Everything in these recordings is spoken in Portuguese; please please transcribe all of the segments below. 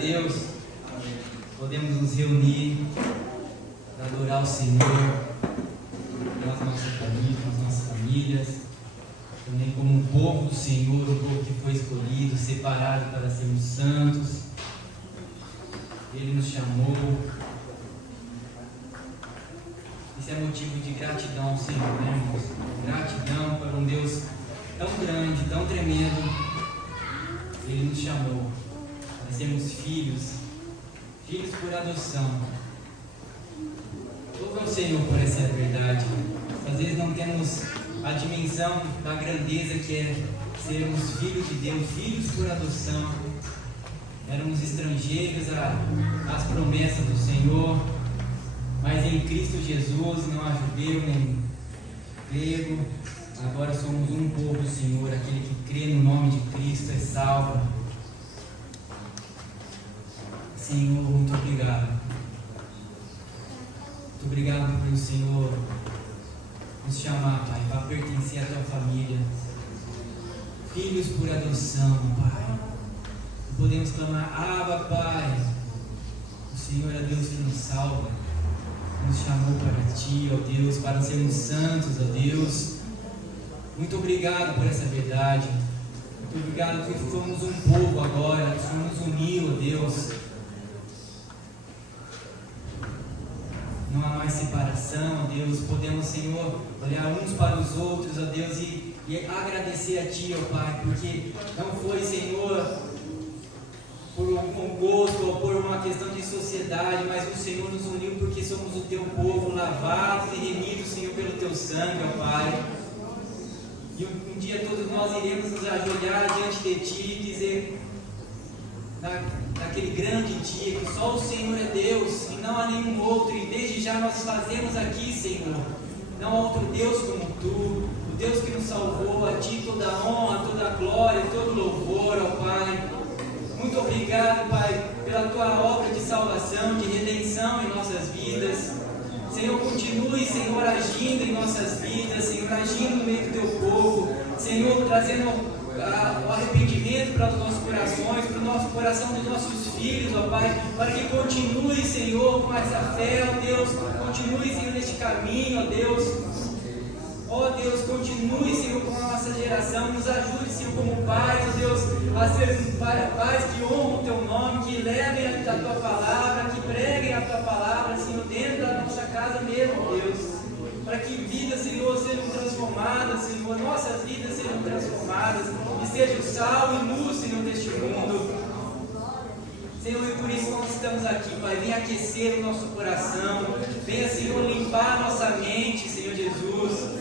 Deus, podemos nos reunir para adorar o Senhor, com as nossas famílias, também como um povo do Senhor, um povo que foi escolhido, separado para sermos santos. Ele nos chamou. Isso é motivo de gratidão ao Senhor, né, irmãos? Gratidão para um Deus tão grande, tão tremendo. Ele nos chamou para sermos filhos por adoção. Louva ao Senhor por essa verdade. Às vezes não temos a dimensão da grandeza que é sermos filhos de Deus, filhos por adoção. Éramos estrangeiros às promessas do Senhor, mas em Cristo Jesus não há judeu nem grego. Agora somos um povo do Senhor. Aquele que crê no nome de Cristo é salvo. Senhor, muito obrigado. Muito obrigado por o Senhor nos chamar, Pai, para pertencer à Tua família. Filhos por adoção, Pai. Podemos clamar, Abba, Pai. O Senhor é Deus que nos salva. Nos chamou para Ti, ó Deus, para sermos santos, ó Deus. Muito obrigado por essa verdade. Muito obrigado que somos um povo agora, que somos unidos, ó Deus. Não há mais separação, ó Deus. Podemos, Senhor, olhar uns para os outros, ó Deus, e agradecer a Ti, ó Pai, porque não foi, Senhor, por um gosto ou por uma questão de sociedade, mas o Senhor nos uniu porque somos o Teu povo, lavados e remidos, Senhor, pelo Teu sangue, ó Pai. E um dia todos nós iremos nos ajoelhar diante de Ti e dizer, naquele grande dia, que só o Senhor é Deus e não há nenhum outro, e desde já nós fazemos aqui, Senhor, não há outro Deus como Tu, o Deus que nos salvou. A Ti toda a honra, toda a glória, todo louvor, ó Pai. Muito obrigado, Pai, pela Tua obra de salvação, de redenção em nossas vidas. Senhor, continue, Senhor, agindo em nossas vidas, Senhor, agindo no meio do Teu povo, Senhor, trazendo o arrependimento para os nossos corações, para o nosso coração dos nossos filhos, ó Pai, para que continue, Senhor, com essa fé, ó Deus, continue, Senhor, neste caminho, ó Deus. Ó Deus, continue, Senhor, com a nossa geração, nos ajude, Senhor, como pais, ó Deus, a ser pais que honram o Teu nome, que levem a Tua palavra, que preguem a Tua palavra, Senhor, dentro da nossa casa mesmo, ó Deus, para que vidas, Senhor, sejam transformadas, Senhor, nossas vidas sejam transformadas, e sejam sal e luz, Senhor, deste mundo. Senhor, e por isso nós estamos aqui, Pai. Venha aquecer o nosso coração, venha, Senhor, limpar a nossa mente, Senhor Jesus.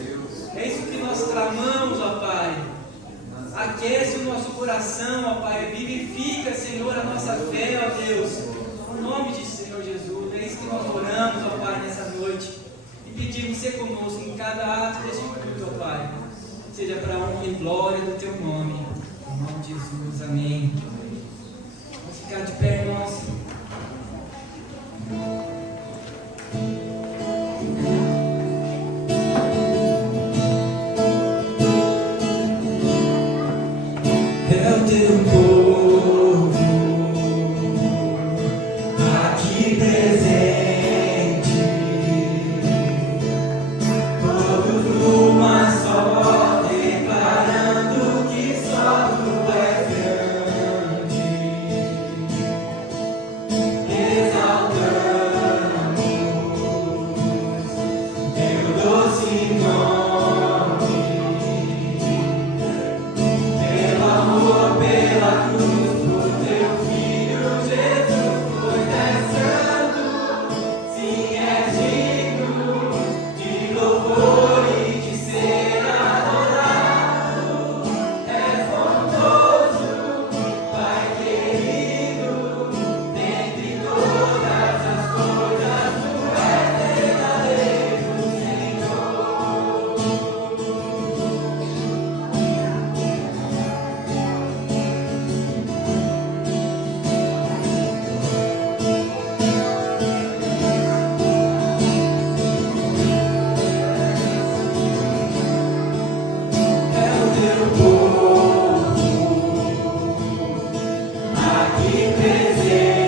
É isso que nós clamamos, ó Pai. Aquece o nosso coração, ó Pai. Vivifica, Senhor, a nossa fé, ó Deus. No nome de Senhor Jesus. É isso que nós oramos, ó Pai, nessa noite. E pedimos ser conosco em cada ato deste culto, ó Pai. Seja para a honra e glória do Teu nome. Em nome de Jesus. Amém. Vamos ficar de pé, irmãos. É o Teu povo aqui presente, todos numa só, declarando que só Tu és grande, exaltamos Teu doce nome, pelo amor, pela cruz, por Teu Filho Jesus, pois és santo, sim, és digno de louvor e de ser adorado. És bondoso, Pai querido, dentre todas as coisas Tu és verdadeiro, Senhor. É o Teu povo aqui presente.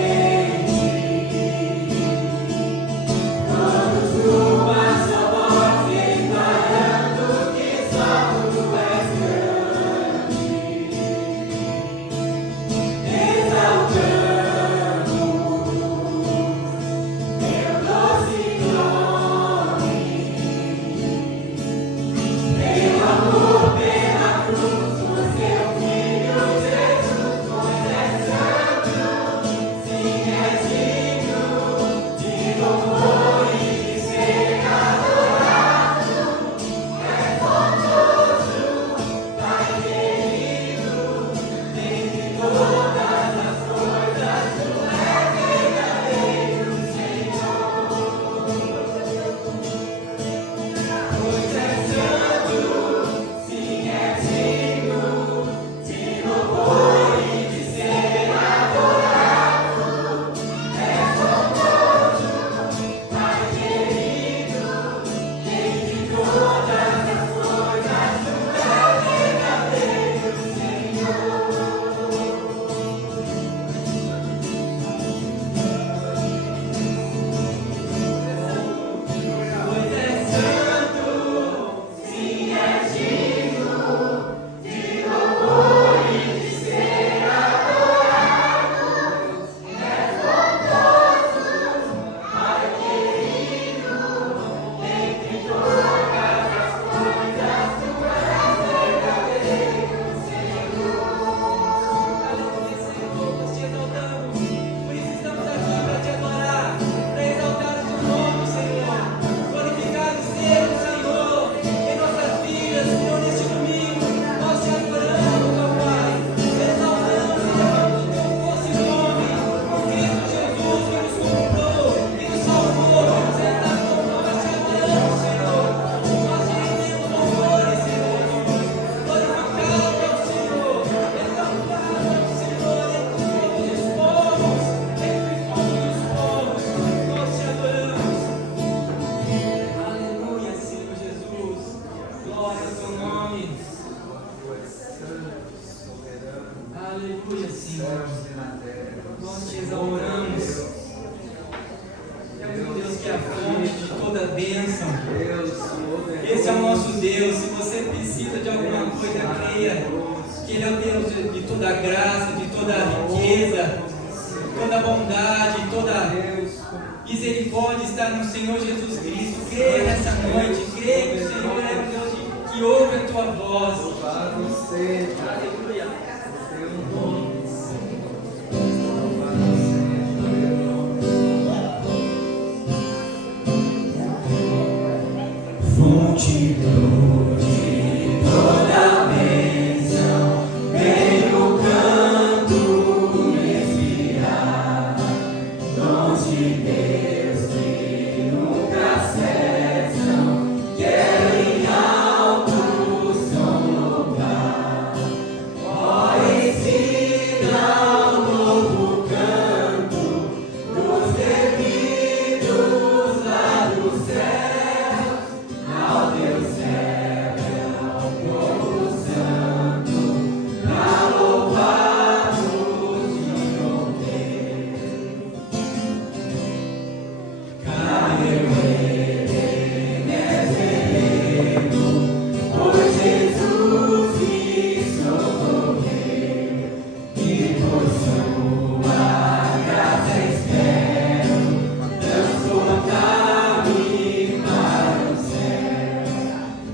Nós te exaltamos. É o Deus que é a fonte de toda bênção. Esse é o nosso Deus. Se você precisa de alguma coisa, creia que Ele é o Deus de toda graça, de toda riqueza, toda bondade, toda misericórdia está no Senhor Jesus Cristo. Creia nessa noite, creia que o Senhor é o Deus que ouve a tua voz. Louvado seja. Aleluia. Teu nome. Fonte de toda bênção, vem no canto me inspirar, dons de Deus que nunca cessam, quero em alto som louvar. Ó, ensina um novo canto dos devidos lá do céu. Ao Deus servo, ao povo santo, pra louvar-nos de romper. Cadê o Ebenezer, por Jesus me socorrer, e por sua graça espero transportar-me para o céu.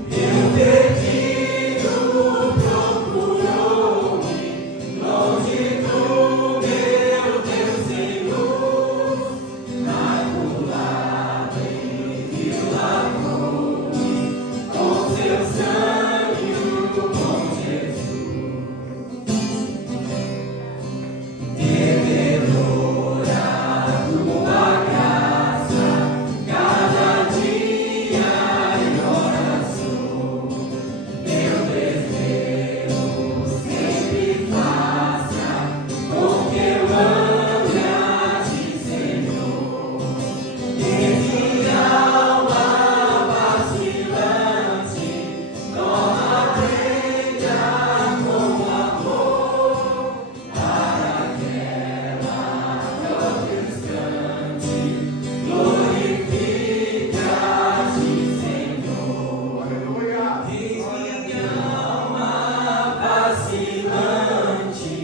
Meu perdido procurou-me, longe do meu Deus em luz, maculado e lavou-me com seu sangue, com Jesus. Devedora tua graça, cada dia em oração, meu desejo sempre faça com que eu ame a ti, Senhor. E minha alma vacilante, toma prenda com amor, para aquela distante, glorifica-te, Senhor. Eis minha alma vacilante,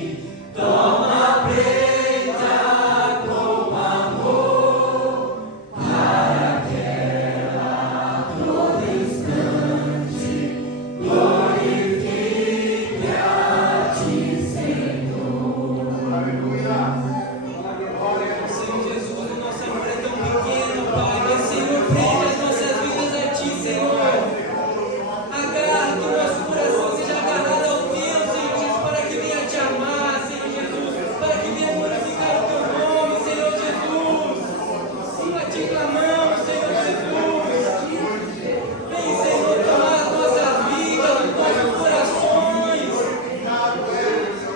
toma prenda com amor, para aquela distante, glorifica-te, Senhor. Senhor Jesus, o nosso amor é tão pequeno, Pai. Senhor, prende as nossas vidas a Ti, Senhor. Agarra que o nosso coração seja agarrado ao Teu, Senhor Jesus, para que venha Te amar, Senhor Jesus, para que venha glorificar o Teu nome, Senhor Jesus. Sim, a Ti clamamos, Senhor Jesus. Vem, Senhor, tomar as nossas vidas, os nossos corações.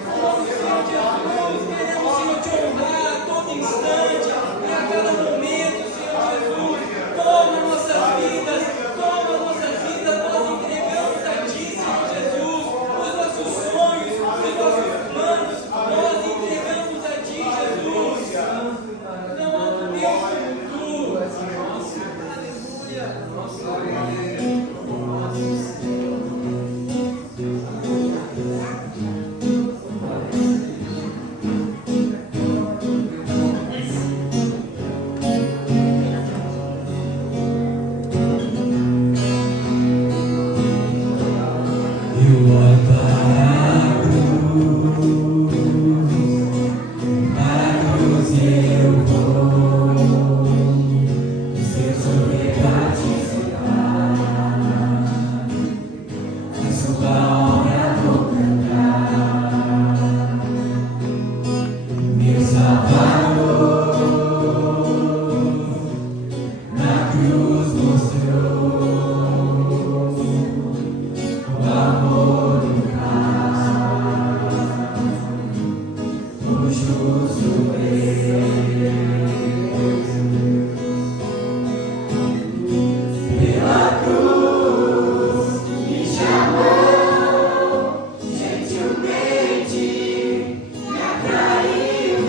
Vamos, Senhor Jesus, queremos, Senhor, Te honrar a todo instante e a cada momento, Senhor Jesus. Toma nossas vidas, nós entregamos a Ti, Senhor Jesus. Os nossos sonhos, os nossos planos, nós entregamos a Ti, Jesus. Não há um Deus como Tu. Aleluia. Eu olho para a cruz eu vou, o Seu sobre participar, a Sua obra vou cantar, meu Salvador, na cruz mostrou o amor do o justo pela cruz me chamou, gentilmente me atraiu.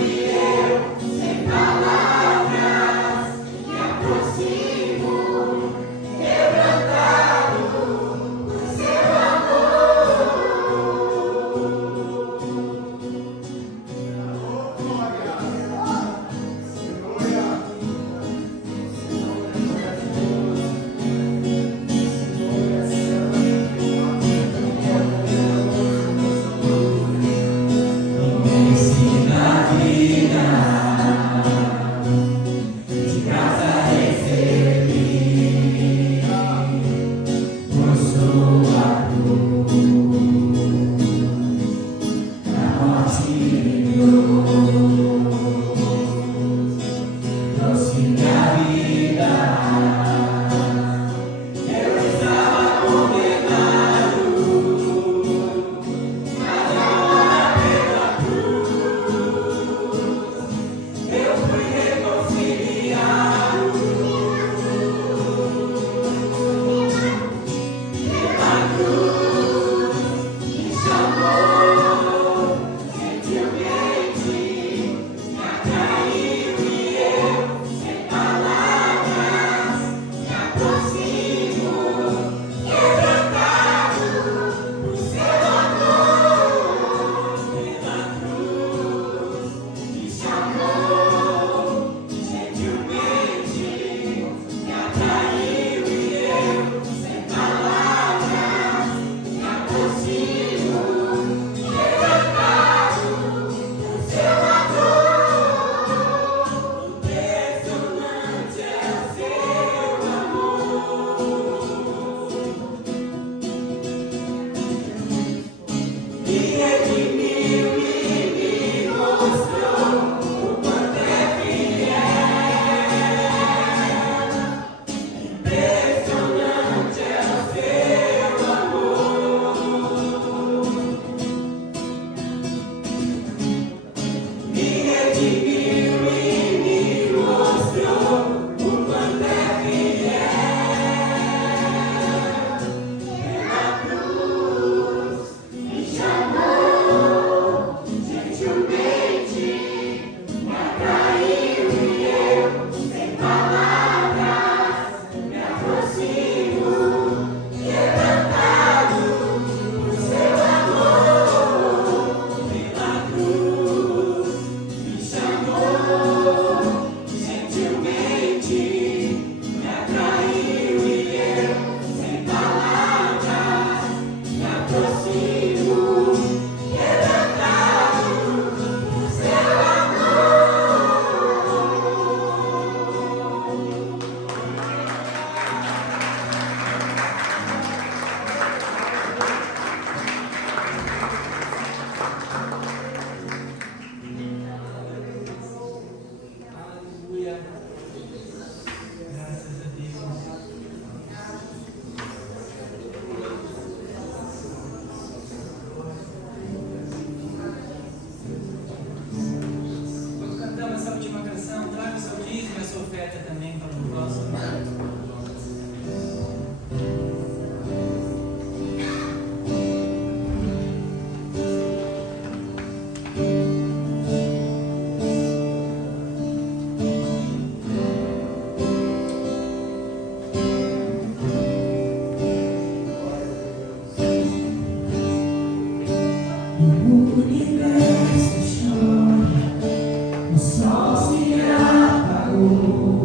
também para o próximo. O universo chora, o sol se apagou.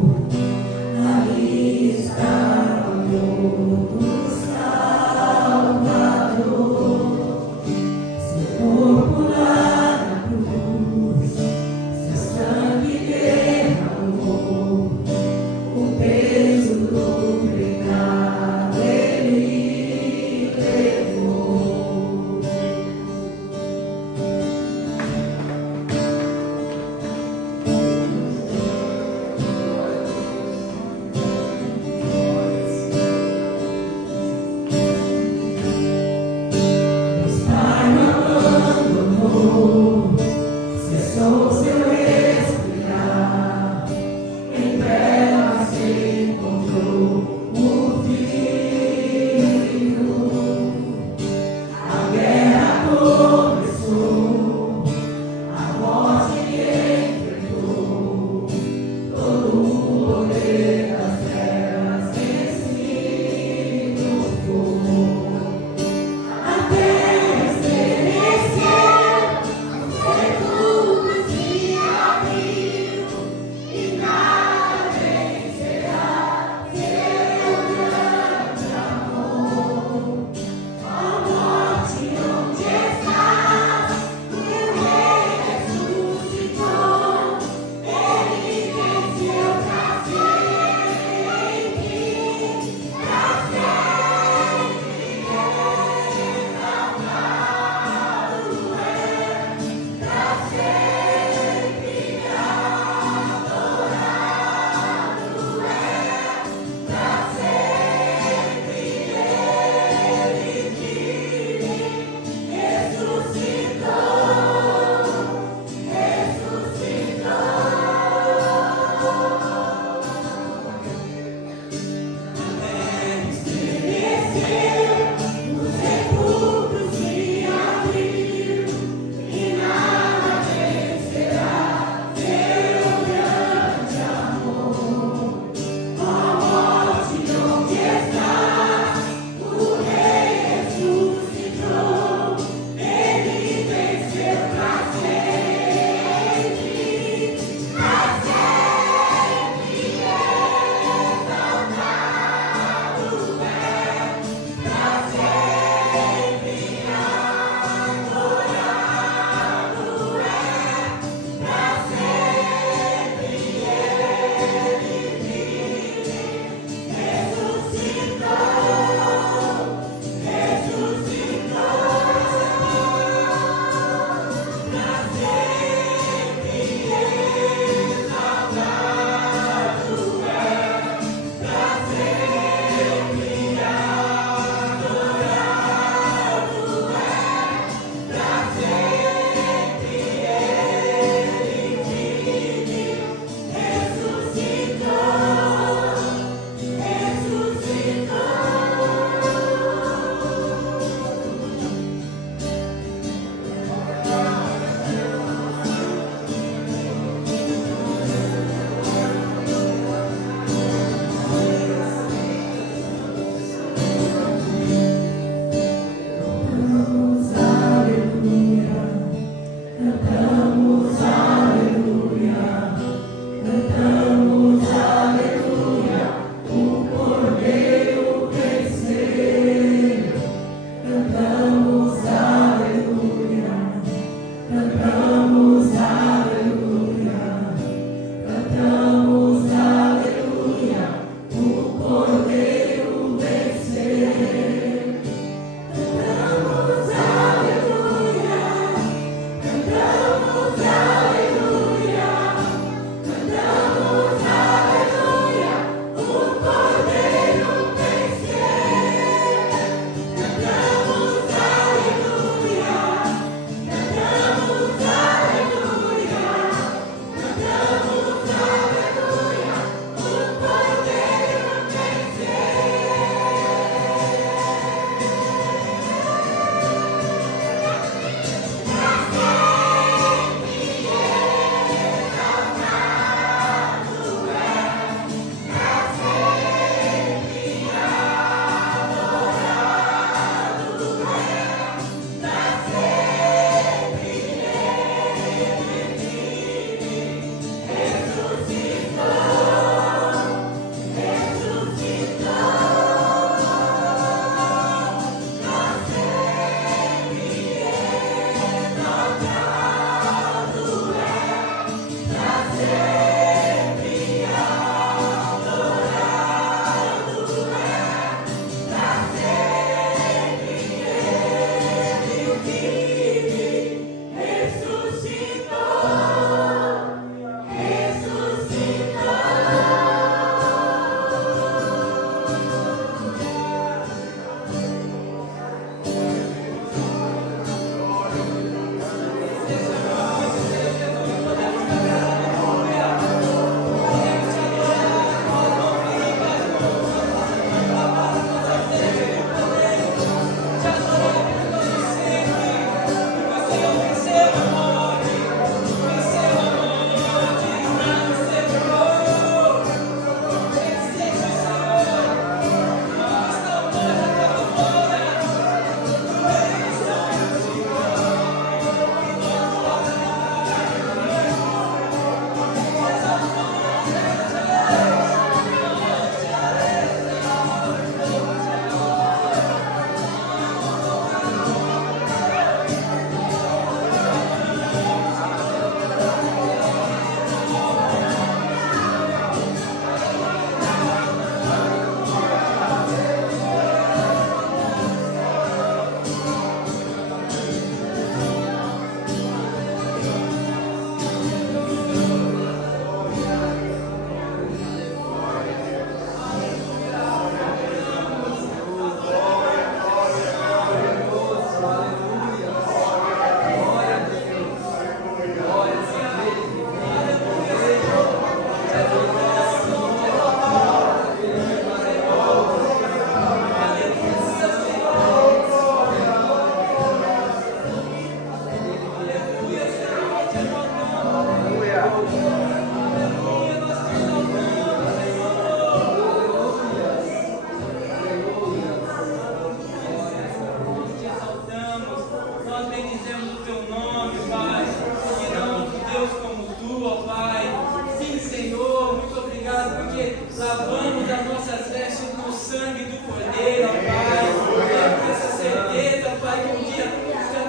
lavamos as nossas vestes com o sangue do Cordeiro, Pai. Temos essa certeza, Pai, que um dia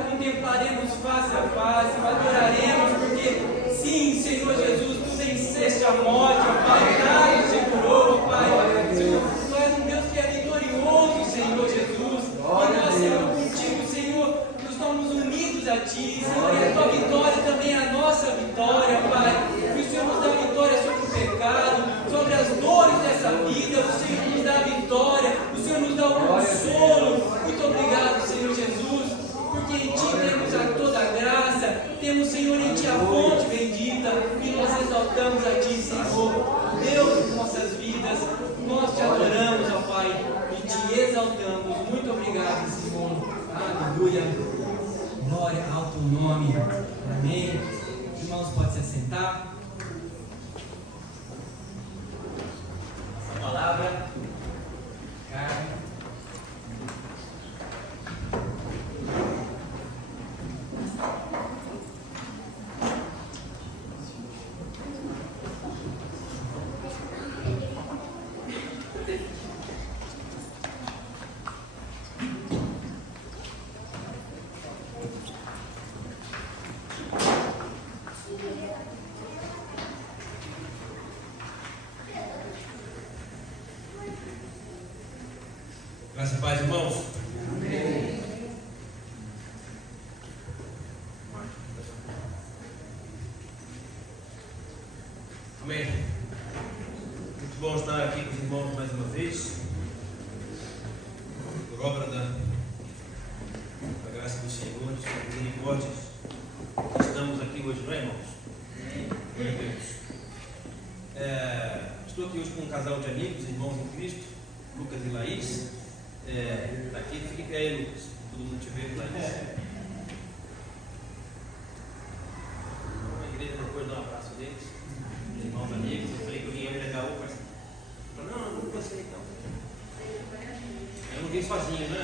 contemplaremos face a face, adoraremos, porque sim, Senhor Jesus, tu venceste a morte, Pai, nada nos segurou, Pai. Senhor, tu és um Deus que é vitorioso, Senhor Jesus. E nós, Senhor, contigo, Senhor, nós estamos unidos a Ti, Senhor, e a Tua vitória também é a nossa vitória, Pai. Que o Senhor nos dá vitória sobre o pecado, sobre as dores dessa vida, o Senhor nos dá a vitória, o Senhor nos dá o consolo. Muito obrigado, Senhor Jesus, porque em Ti temos a toda a graça, temos, Senhor, em Ti a fonte bendita, e nós exaltamos a Ti, Senhor, Deus de nossas vidas. Nós Te adoramos, ó Pai, e Te exaltamos. Muito obrigado, Senhor. Aleluia. Glória ao Teu nome. Amém. Irmãos, pode se assentar. Essa palavra, carne. Graças a paz, irmãos. Amém. Amém. Muito bom estar aqui com os irmãos mais uma vez. Por obra da graça do Senhor, das misericórdias, estamos aqui hoje, não é, irmãos? Glória a Deus. Estou aqui hoje com um casal de amigos, irmãos em Cristo, Lucas e Laís. Está aqui, fique em pé aí, Lucas. Todo mundo te vê, Laís. A igreja depois dá um abraço deles, irmãos amigos. Eu falei que eu vinha pregar o pastor. Não você então. Eu não vim sozinho, né?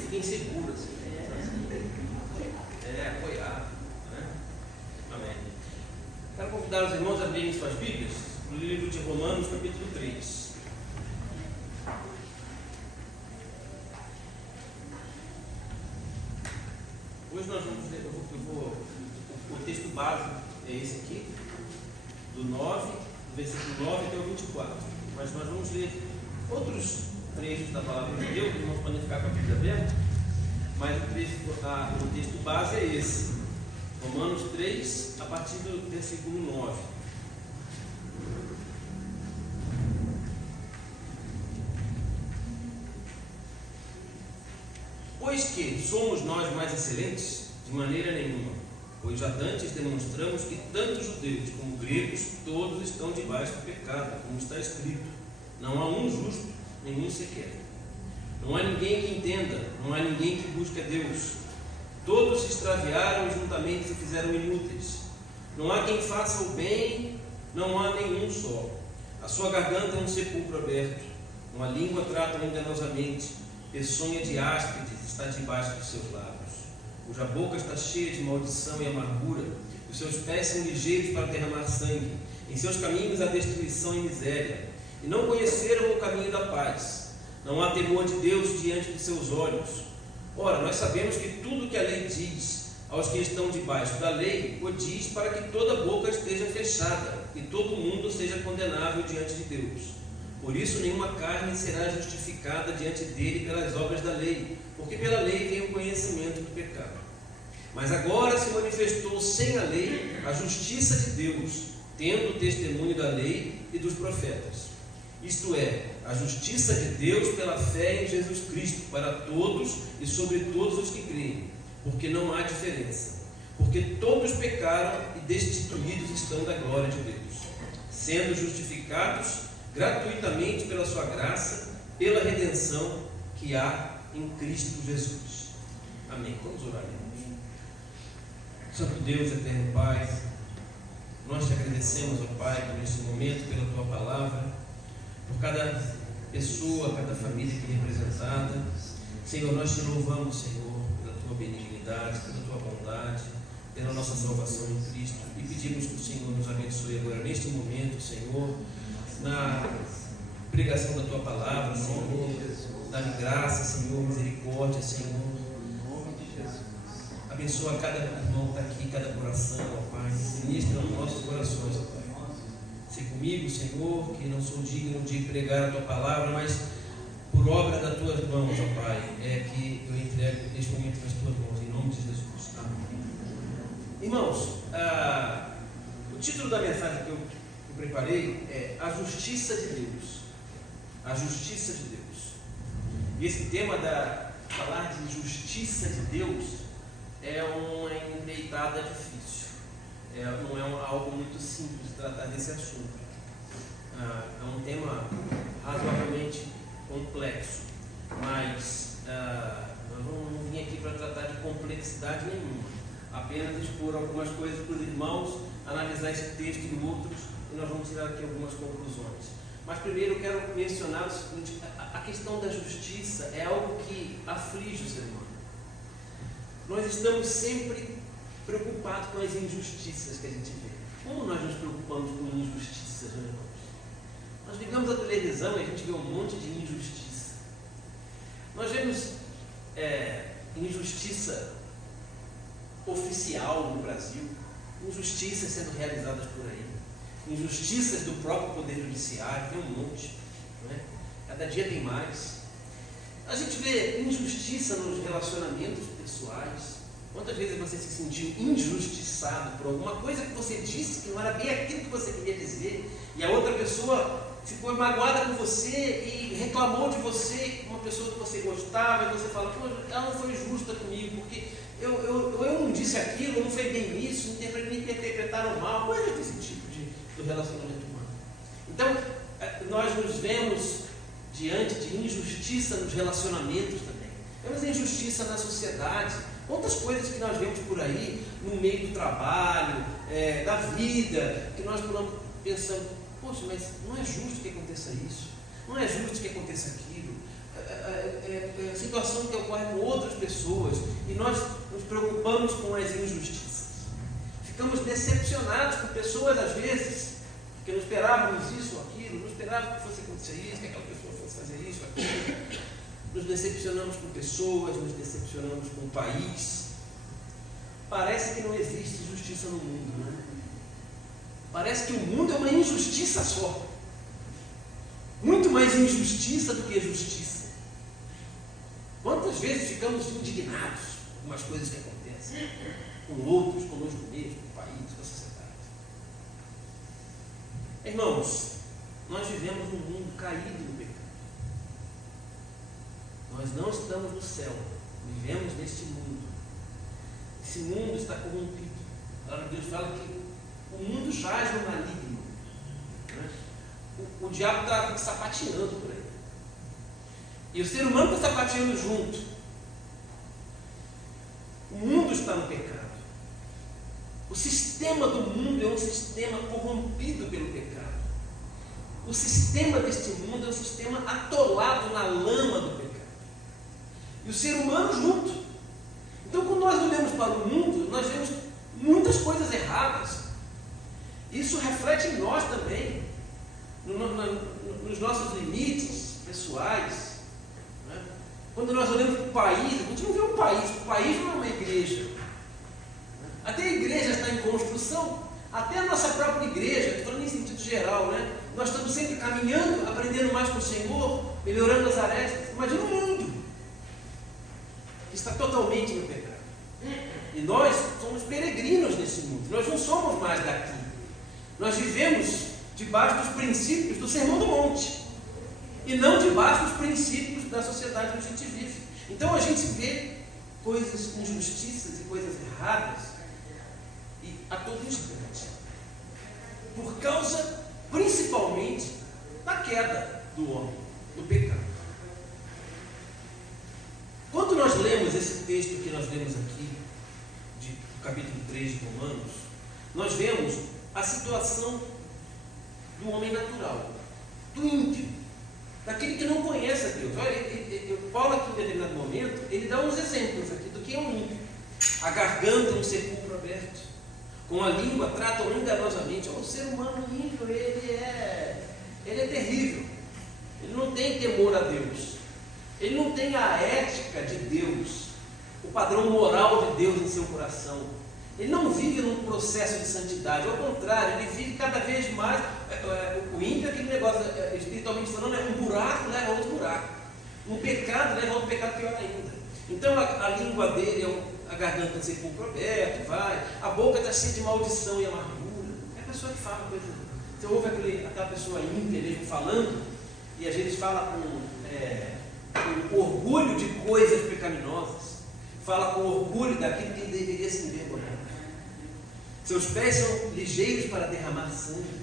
Fiquei inseguro assim. Apoiado. Né? Amém. Quero convidar os irmãos a abrirem suas Bíblias no livro de Romanos, capítulo 3. Hoje nós vamos ler, o texto básico é esse aqui, do 9, do versículo 9 até o 24. Mas nós vamos ler outros trechos da palavra de Deus, que nós podemos ficar com a Bíblia aberta, mas o texto base é esse, Romanos 3, a partir do versículo 9. Pois que somos nós mais excelentes? De maneira nenhuma, pois já dantes demonstramos que tanto judeus como gregos todos estão debaixo do pecado, como está escrito: não há um justo, nenhum sequer. Não há ninguém que entenda, não há ninguém que busque a Deus. Todos se extraviaram e juntamente se fizeram inúteis. Não há quem faça o bem, não há nenhum só. A sua garganta é um sepulcro aberto, uma língua trata enganosamente, peçonha de áspides está debaixo dos seus lábios, cuja boca está cheia de maldição e amargura, os seus pés são ligeiros para derramar sangue, em seus caminhos há destruição e miséria, e não conheceram o caminho da paz. Não há temor de Deus diante de seus olhos. Ora, nós sabemos que tudo que a lei diz aos que estão debaixo da lei, o diz para que toda boca esteja fechada e todo mundo seja condenável diante de Deus. Por isso nenhuma carne será justificada diante dele pelas obras da lei, porque pela lei vem o conhecimento do pecado. Mas agora se manifestou sem a lei a justiça de Deus, tendo o testemunho da lei e dos profetas. Isto é, a justiça de Deus pela fé em Jesus Cristo, para todos e sobre todos os que creem, porque não há diferença. Porque todos pecaram e destituídos estão da glória de Deus, sendo justificados gratuitamente pela sua graça, pela redenção que há em Cristo Jesus. Amém. Vamos orar, irmãos. Santo Deus, eterno Pai, nós te agradecemos, ó Pai, por este momento, pela tua palavra, por cada pessoa, cada família aqui representada. Senhor, nós te louvamos, Senhor, pela tua benignidade, pela tua bondade, pela nossa salvação em Cristo, e pedimos que o Senhor nos abençoe agora neste momento, Senhor, na pregação da Tua palavra, Senhor. Dá-me graça, Senhor, misericórdia, Senhor. Abençoa cada irmão que está aqui, cada coração, ó Pai. Ministra nos nossos corações, ó Pai. Se comigo, Senhor, que não sou digno de pregar a Tua palavra, mas por obra das Tuas mãos, ó Pai, é que eu entrego neste momento nas Tuas mãos, em nome de Jesus. Amém. Irmãos, o título da mensagem que eu preparei é A Justiça de Deus. A Justiça de Deus. E esse tema falar de justiça de Deus é uma empreitada difícil. Não é algo muito simples de tratar desse assunto. É um tema razoavelmente complexo, mas nós não vim aqui para tratar de complexidade nenhuma, apenas expor algumas coisas para os irmãos, analisar esse texto e outros, e nós vamos tirar aqui algumas conclusões. Mas primeiro eu quero mencionar o seguinte: a questão da justiça é algo que aflige o ser humano. Nós estamos sempre preocupados com as injustiças que a gente vê. Como nós nos preocupamos com injustiças, meus irmãos? Nós ligamos a televisão e a gente vê um monte de injustiça. Nós vemos injustiça oficial no Brasil, injustiças sendo realizadas por aí, injustiças do próprio Poder Judiciário, tem um monte, não é? Cada dia tem mais. A gente vê injustiça nos relacionamentos pessoais. Quantas vezes você se sentiu injustiçado por alguma coisa que você disse que não era bem aquilo que você queria dizer, e a outra pessoa ficou magoada com você e reclamou de você, uma pessoa que você gostava, e você fala: pô, ela não foi justa comigo, porque eu não disse aquilo, não foi bem isso, me interpretaram mal, coisa desse tipo do relacionamento humano. Então, nós nos vemos diante de injustiça nos relacionamentos também. Vemos injustiça na sociedade. Quantas coisas que nós vemos por aí, no meio do trabalho, da vida, que nós pensamos: poxa, mas não é justo que aconteça isso, não é justo que aconteça aquilo. É situação que ocorre com outras pessoas, e nós nos preocupamos com as injustiças. Ficamos decepcionados com pessoas às vezes, porque não esperávamos isso ou aquilo, não esperávamos que fosse acontecer isso, que aquela pessoa fosse fazer isso ou aquilo. Nos decepcionamos com pessoas, nos decepcionamos com o país. Parece que não existe justiça no mundo, não é? Parece que o mundo é uma injustiça só. Muito mais injustiça do que justiça. Quantas vezes ficamos indignados com algumas coisas que acontecem, com outros, conosco mesmo, com o país, com a sociedade. Irmãos, nós vivemos num mundo caído no pecado. Nós não estamos no céu, vivemos neste mundo. Esse mundo está corrompido. Deus fala que o mundo jaz no maligno, né? O diabo está sapateando por aí. E o ser humano está sapateando junto. O mundo está no pecado. O sistema do mundo é um sistema corrompido pelo pecado. O sistema deste mundo é um sistema atolado na lama do pecado. E o ser humano junto. Então, quando nós olhamos para o mundo, nós vemos muitas coisas erradas. Isso reflete em nós também, nos nossos limites pessoais. Né? Quando nós olhamos para o país, a gente não vê um país, o país não é uma igreja. Até a igreja está em construção, até a nossa própria igreja, falando em sentido geral, né? Nós estamos sempre caminhando, aprendendo mais com o Senhor, melhorando as arestas. Imagina o mundo que está totalmente no pecado. E nós somos peregrinos nesse mundo, nós não somos mais daqui. Nós vivemos debaixo dos princípios do Sermão do Monte e não debaixo dos princípios da sociedade onde a gente vive. Então a gente vê coisas, injustiças e coisas erradas e a todo instante, por causa principalmente da queda do homem, do pecado. Quando nós lemos esse texto que nós lemos aqui, do capítulo 3 de Romanos, nós vemos a situação do homem natural, do ímpio, daquele que não conhece a Deus. Olha, Paulo aqui em determinado momento, ele dá uns exemplos aqui do que é um ímpio. A garganta é um sepulcro aberto, com a língua tratam enganosamente. O ser humano ímpio, ele é terrível. Ele não tem temor a Deus. Ele não tem a ética de Deus, o padrão moral de Deus em seu coração. Ele não vive num processo de santidade, ao contrário, ele vive cada vez mais. O ímpio é aquele negócio, espiritualmente falando, é um buraco leva a outro buraco. Um pecado leva a outro pecado pior ainda. Então a língua dele a garganta tem sepulcro aberto, vai, a boca está cheia de maldição e amargura. É a pessoa que fala coisa. Você ouve aquela pessoa ímpia mesmo falando, e às vezes fala com orgulho de coisas pecaminosas, fala com orgulho daquilo que ele deveria se envergonhar. Seus pés são ligeiros para derramar sangue,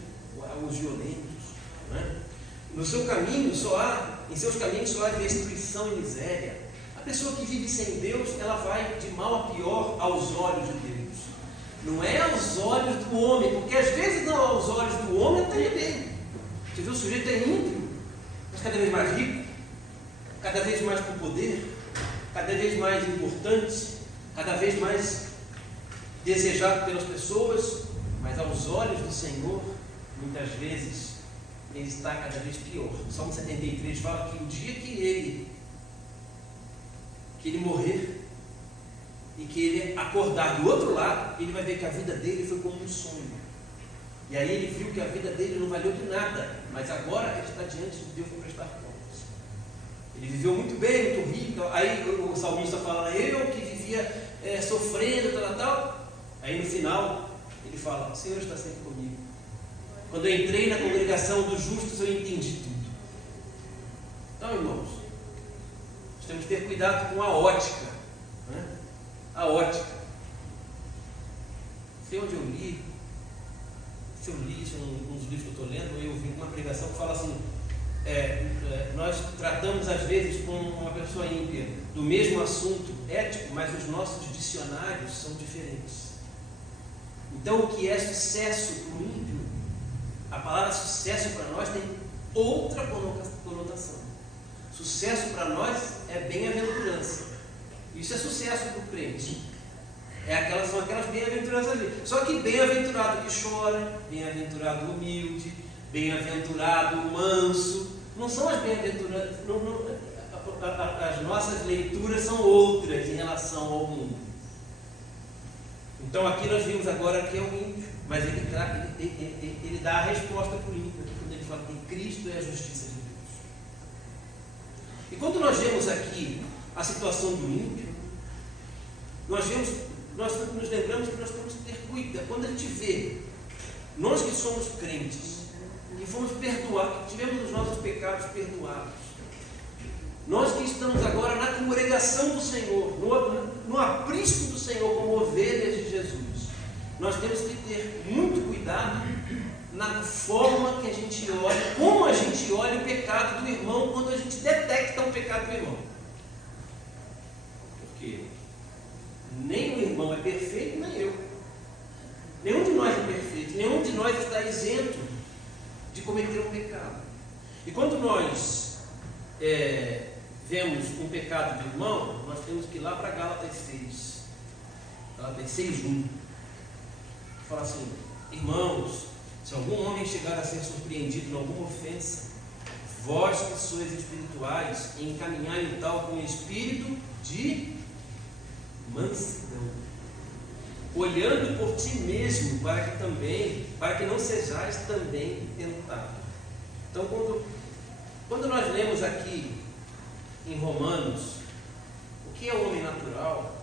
os violentos. Não é? Em seus caminhos só há destruição e miséria. A pessoa que vive sem Deus, ela vai de mal a pior aos olhos de Deus. Não é aos olhos do homem, porque às vezes não aos olhos do homem até bem. Você vê, o sujeito é ímpio, mas cada vez mais rico, cada vez mais com poder, cada vez mais importante, cada vez mais desejado pelas pessoas, mas aos olhos do Senhor, muitas vezes, ele está cada vez pior. O Salmo 73 fala que o dia que ele morrer e que ele acordar do outro lado, ele vai ver que a vida dele foi como um sonho. E aí ele viu que a vida dele não valeu de nada, mas agora ele está diante de Deus para prestar contas. Ele viveu muito bem, muito rico. Aí o salmista fala, eu que vivia sofrendo, tal. Aí no final ele fala, o Senhor está sempre comigo. Quando eu entrei na congregação dos justos, eu entendi tudo. Então, irmãos, nós temos que ter cuidado com a ótica. Né? A ótica. Sei onde eu li, se eu li isso nos livros que eu estou lendo, eu vi uma pregação que fala assim, nós tratamos às vezes com uma pessoa ímpia do mesmo assunto ético, mas os nossos dicionários são diferentes. Então, o que é sucesso para o ímpio, a palavra sucesso para nós tem outra conotação. Sucesso para nós é bem-aventurança. Isso é sucesso para o crente. São aquelas bem-aventuranças ali. Só que bem-aventurado que chora, bem-aventurado humilde, bem-aventurado manso, não são as bem-aventuranças. As nossas leituras são outras em relação ao mundo. Então aqui nós vimos agora que é o ímpio, mas ele dá a resposta para o ímpio, quando ele fala que Cristo é a justiça de Deus. E quando nós vemos aqui a situação do ímpio, nós nos lembramos que nós temos que ter cuidado. Quando a gente vê, nós que somos crentes, que fomos perdoados, que tivemos os nossos pecados perdoados, nós que estamos agora na congregação do Senhor, no aprisco do Senhor, como ovelhas de Jesus, nós temos que ter muito cuidado na forma que a gente olha, como a gente olha o pecado do irmão, quando a gente detecta um pecado do irmão. Porque nem o irmão é perfeito, nem eu. Nenhum de nós é perfeito, nenhum de nós está isento de cometer um pecado. E quando nós vemos um pecado do irmão, nós temos que ir lá para Gálatas 6. Gálatas 6:1. Fala assim, irmãos, se algum homem chegar a ser surpreendido em alguma ofensa, vós que sois espirituais, encaminhai tal com espírito de mansidão, olhando por ti mesmo, para que não sejais também tentado. Então, quando nós lemos aqui em Romanos o que é o homem natural,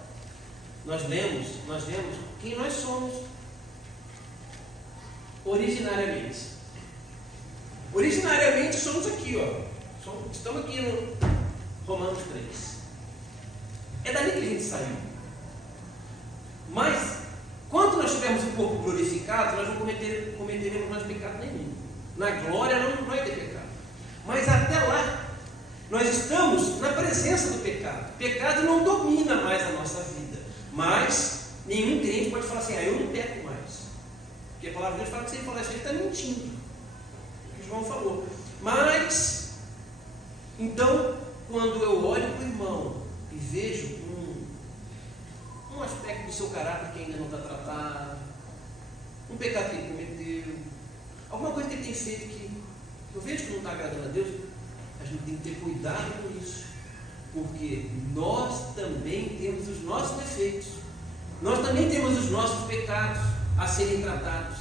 nós vemos quem nós somos originariamente. Originariamente somos aqui, estamos aqui no Romanos 3. É dali que a gente saiu. Mas, quando nós tivermos o corpo glorificado, nós não cometeremos mais pecado nenhum. Na glória não vai ter pecado. Mas até lá, nós estamos na presença do pecado. O pecado não domina mais a nossa vida. Mas, nenhum crente pode falar assim, eu não peco mais. Porque a palavra de Deus fala que se ele falar isso, ele está mentindo. O que João falou. Mas, então, quando eu olho para o irmão e vejo um aspecto do seu caráter que ainda não está tratado, um pecado que ele cometeu, alguma coisa que ele tem feito que eu vejo a Deus, a gente tem que ter cuidado com isso, porque nós também temos os nossos defeitos, nós também temos os nossos pecados a serem tratados.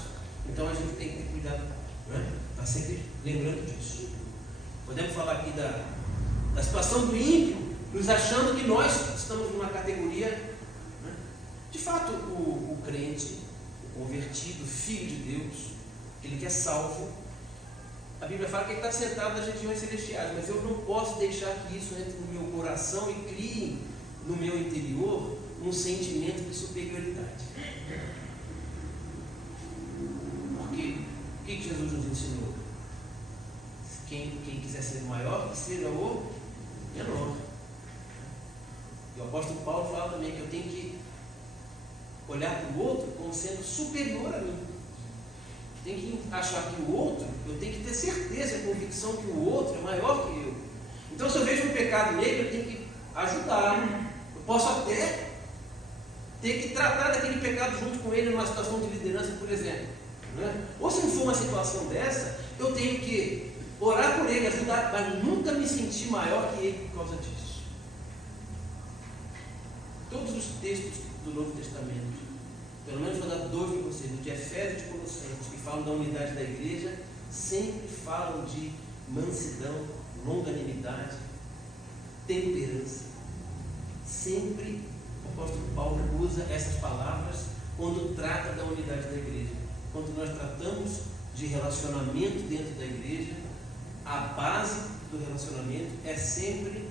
Então a gente tem que ter cuidado, né? Está sempre lembrando disso. Podemos falar aqui da situação do ímpio, nos achando que nós estamos numa categoria, né? De fato, o crente, o convertido, o filho de Deus, aquele que é salvo, a Bíblia fala que ele está sentado nas regiões celestiais, mas eu não posso deixar que isso entre no meu coração e crie no meu interior um sentimento de superioridade. Porque o que Jesus nos ensinou? Quem quiser ser o maior, que seja o menor. E o apóstolo Paulo fala também que eu tenho que olhar para o outro como sendo superior a mim. Tem que achar que o outro, eu tenho que ter certeza, a convicção que o outro é maior que eu. Então, se eu vejo um pecado nele, eu tenho que ajudar. Eu posso até ter que tratar daquele pecado junto com ele numa situação de liderança, por exemplo, né? Ou se não for uma situação dessa, eu tenho que orar por ele, ajudar, mas nunca me sentir maior que ele por causa disso. Todos os textos do Novo Testamento, pelo menos vou dar dois para vocês, o de Efésios e de Colossenses, que falam da unidade da igreja, sempre falam de mansidão, longanimidade, temperança. Sempre o apóstolo Paulo usa essas palavras quando trata da unidade da igreja. Quando nós tratamos de relacionamento dentro da igreja, a base do relacionamento é sempre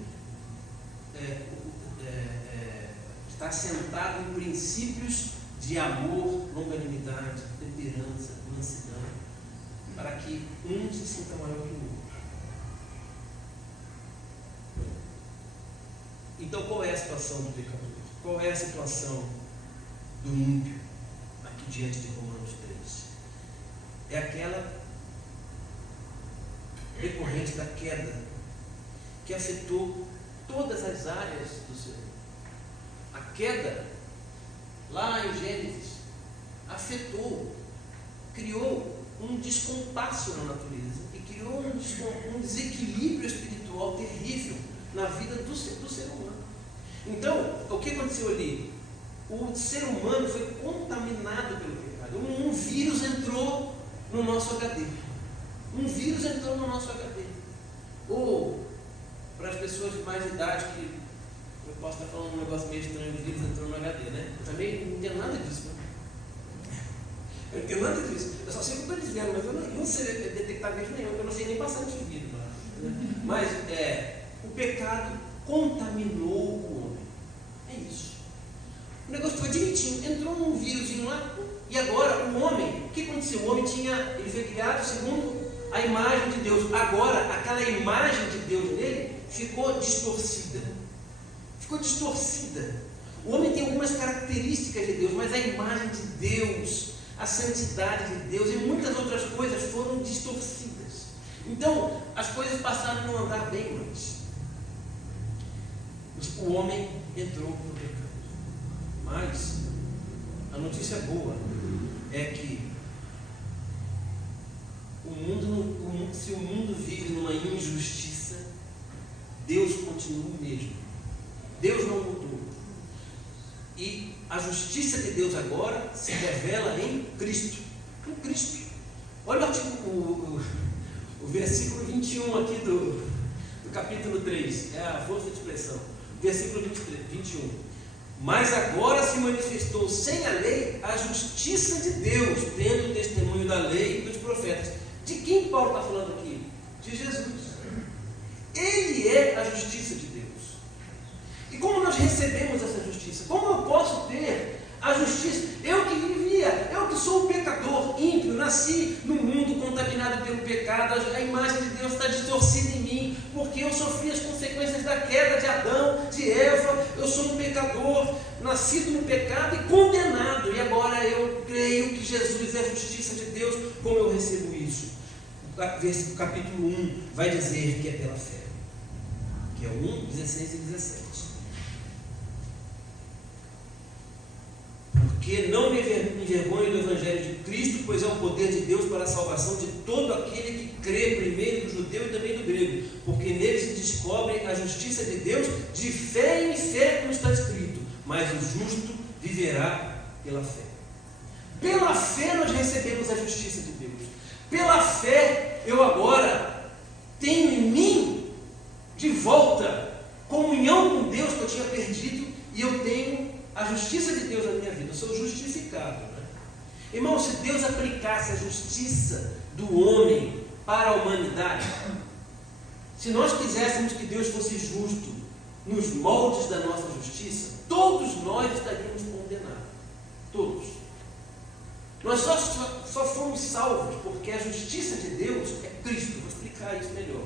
estar sentado em princípios de amor, longanimidade, temperança, mansidão, para que um se sinta maior que o outro. Então, qual é a situação do pecador? Qual é a situação do ímpio aqui diante de Romanos 3? É aquela decorrente da queda que afetou todas as áreas do ser humano. A queda, lá em Gênesis, afetou, criou um descompasso na natureza e criou um desequilíbrio espiritual terrível na vida do ser humano. Então, o que aconteceu ali? O ser humano foi contaminado pelo pecado. Um vírus entrou no nosso HD. Um vírus entrou no nosso HD. Ou, para as pessoas de mais idade, que eu posso estar falando um negócio meio estranho, o vírus entrou no HD, né? Eu também não entendo nada disso, né? Eu não entendo nada disso. Eu só sei o que estou dizendo, mas eu não sei detectar vírus nenhum, eu não sei nem passar de vírus. Né? Mas o pecado contaminou o homem. É isso. O negócio foi direitinho. Entrou um vírusinho lá, e agora o homem, o que aconteceu? O homem ele foi criado segundo a imagem de Deus. Agora, aquela imagem de Deus nele ficou distorcida. Ficou distorcida. O homem tem algumas características de Deus, mas a imagem de Deus, a santidade de Deus e muitas outras coisas foram distorcidas. Então, as coisas passaram a não andar bem mais. O homem entrou no pecado. Mas a notícia boa é que se o mundo vive numa injustiça, Deus continua o mesmo. Deus não mudou. E a justiça de Deus agora se revela em Cristo. Em Cristo. Olha o versículo 21 aqui do capítulo 3. É a força de expressão. Versículo 21. Mas agora se manifestou sem a lei a justiça de Deus, tendo o testemunho da lei e dos profetas. De quem Paulo está falando aqui? De Jesus. Ele é a justiça de Deus. E como nós recebemos essa justiça? Como eu posso ter a justiça? Eu que vivia, eu que sou um pecador ímpio, nasci num mundo contaminado pelo pecado, a imagem de Deus está distorcida em mim, porque eu sofri as consequências da queda de Adão, de Eva. Eu sou um pecador, nascido no pecado e condenado, e agora eu creio que Jesus é a justiça de Deus. Como eu recebo isso? O capítulo 1 vai dizer que é pela fé, que é 1, 16 e 17. Porque não me envergonho do Evangelho de Cristo, pois é o poder de Deus para a salvação de todo aquele que crê, primeiro do judeu e também do grego, porque nele se descobre a justiça de Deus de fé em fé, como está escrito, mas o justo viverá pela fé. Pela fé nós recebemos a justiça de Deus. Pela fé eu agora tenho em mim de volta comunhão com Deus que eu tinha perdido, e eu tenho a justiça de Deus na minha vida. Eu sou justificado, né? Irmão, se Deus aplicasse a justiça do homem para a humanidade, se nós quiséssemos que Deus fosse justo nos moldes da nossa justiça, todos nós estaríamos condenados. Todos. Nós só fomos salvos porque a justiça de Deus é Cristo. Vou explicar isso melhor.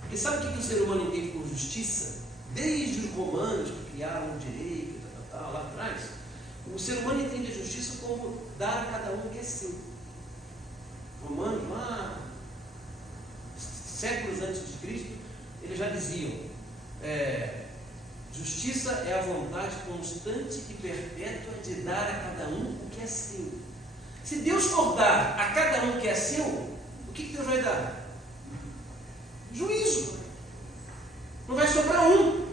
Porque sabe o que o ser humano entende por justiça? Desde os romanos que criaram o direito, lá atrás, o ser humano entende a justiça como dar a cada um o que é seu. Romanos, lá, séculos antes de Cristo, eles já diziam: justiça é a vontade constante e perpétua de dar a cada um o que é seu. Se Deus for dar a cada um o que é seu, o que Deus vai dar? Juízo. Não vai sobrar um.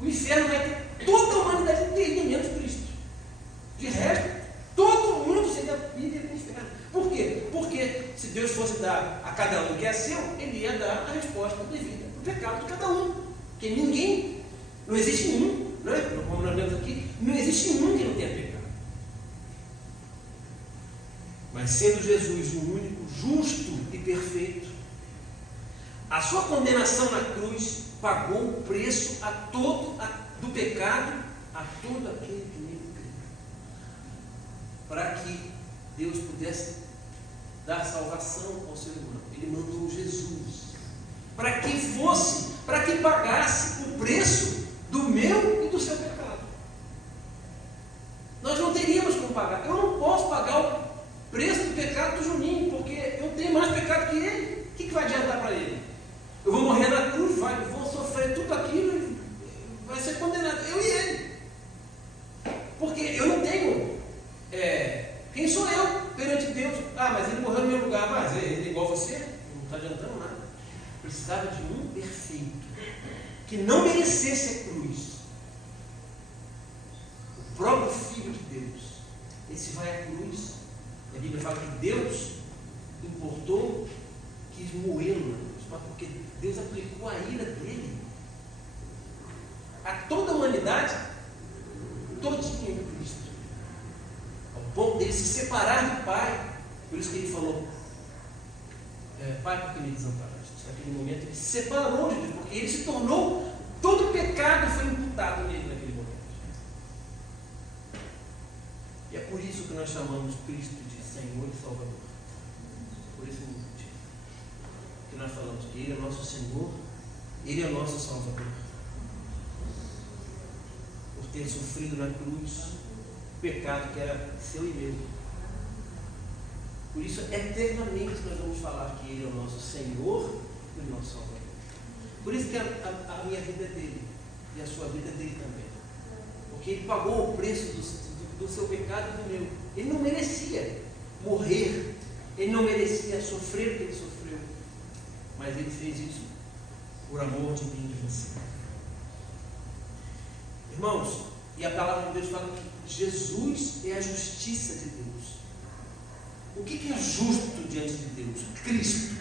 O inferno vai ter toda a humanidade inteira, menos Cristo. De resto, todo mundo seria ido para o inferno. Por quê? Porque se Deus fosse dar a cada um o que é seu, Ele ia dar a resposta devida para o pecado de cada um. Porque ninguém, não existe um, não é? Como nós lemos aqui, não existe um que não tenha pecado. Mas sendo Jesus o único justo e perfeito, a sua condenação na cruz pagou o preço do pecado a todo aquele que nele crê, para que Deus pudesse dar salvação ao ser humano. Ele mandou Jesus para que pagasse o preço do meu e do seu pecado. Nós não teríamos como pagar. Eu não posso pagar o preço do pecado do Juninho, porque eu tenho mais pecado que ele. O que vai adiantar para ele? Eu vou morrer na cruz, vou sofrer tudo aquilo e vai ser condenado, eu e ele. Porque eu não tenho. Quem sou eu perante Deus? Mas ele morreu no meu lugar. Mas ele é igual a você? Não está adiantando nada. Precisava de um perfeito, que não merecesse a cruz. O próprio Filho de Deus. Esse vai à cruz. A Bíblia fala que Deus importou, quis moê-lo na cruz, porque Deus aplicou a ira dele a toda a humanidade, todinha em Cristo, ao ponto dele se separar do Pai. Por isso que ele falou: Pai, por que me desamparaste? Naquele momento ele se separou de Deus, porque ele se tornou, todo o pecado foi imputado nele naquele momento. E é por isso que nós chamamos Cristo de Senhor e Salvador. Por esse motivo que nós falamos que Ele é nosso Senhor, Ele é nosso Salvador, por ter sofrido na cruz o pecado que era seu e meu. Por isso, eternamente nós vamos falar que Ele é o nosso Senhor e o nosso Salvador. Por isso que a minha vida é dele e a sua vida é dele também, porque Ele pagou o preço do seu pecado e do meu. Ele não merecia morrer, Ele não merecia sofrer o que Ele sofreu, mas Ele fez isso por amor de mim e de você. Irmãos, e a palavra de Deus fala que Jesus é a justiça de Deus. O que é justo diante de Deus? Cristo.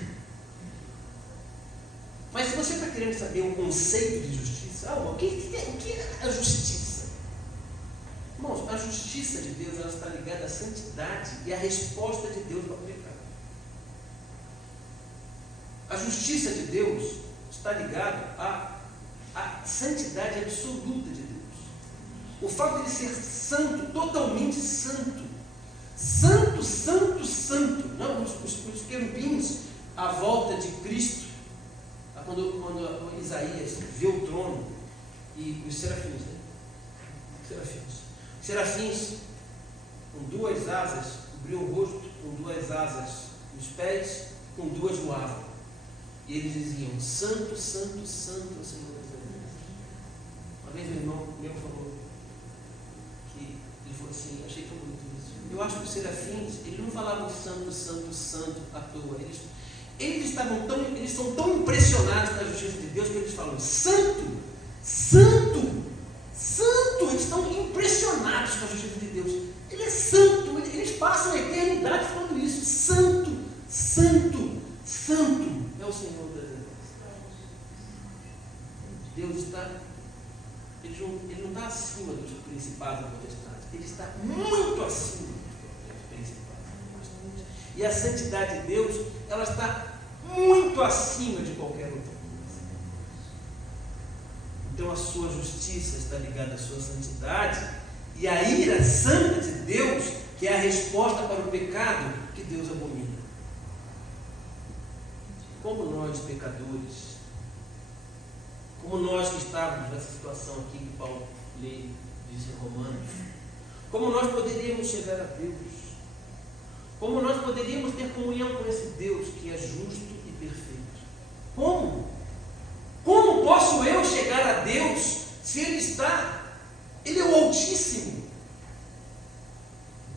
Mas se você está querendo saber o conceito de justiça, o que é a justiça? Irmãos, a justiça de Deus, ela está ligada à santidade e à resposta de Deus ao pecado. A justiça de Deus está ligada à santidade absoluta de Deus. O fato de ele ser santo, totalmente santo. Santo, santo, santo. Não, os querubins à volta de Cristo, quando Isaías vê o trono, e os serafins, né? Serafins, com duas asas, cobriam o rosto, com duas asas nos pés, com duas voavam. E eles diziam: Santo, Santo, Santo é o Senhor das Exércitos. Uma vez um irmão meu falou que ele falou assim: achei tão bonito isso. eu acho que os serafins, eles não falavam santo, santo, santo à toa. Eles são tão impressionados com a justiça de Deus que eles falam santo, santo, santo. Eles estão impressionados com a justiça de Deus. Ele é santo, eles passam a eternidade falando isso. Santo, santo, santo é o Senhor das Nações. Deus está, ele não está acima dos principados e potestades, ele está muito acima dos principados e potestades. E a santidade de Deus, ela está muito acima de qualquer outra coisa. Então a sua justiça está ligada à sua santidade, e a ira santa de Deus, que é a resposta para o pecado que Deus abomina. Como nós, pecadores, como nós que estávamos nessa situação aqui que Paulo diz em Romanos, como nós poderíamos chegar a Deus? Como nós poderíamos ter comunhão com esse Deus que é justo e perfeito? Como? Como posso eu chegar a Deus se Ele é o Altíssimo?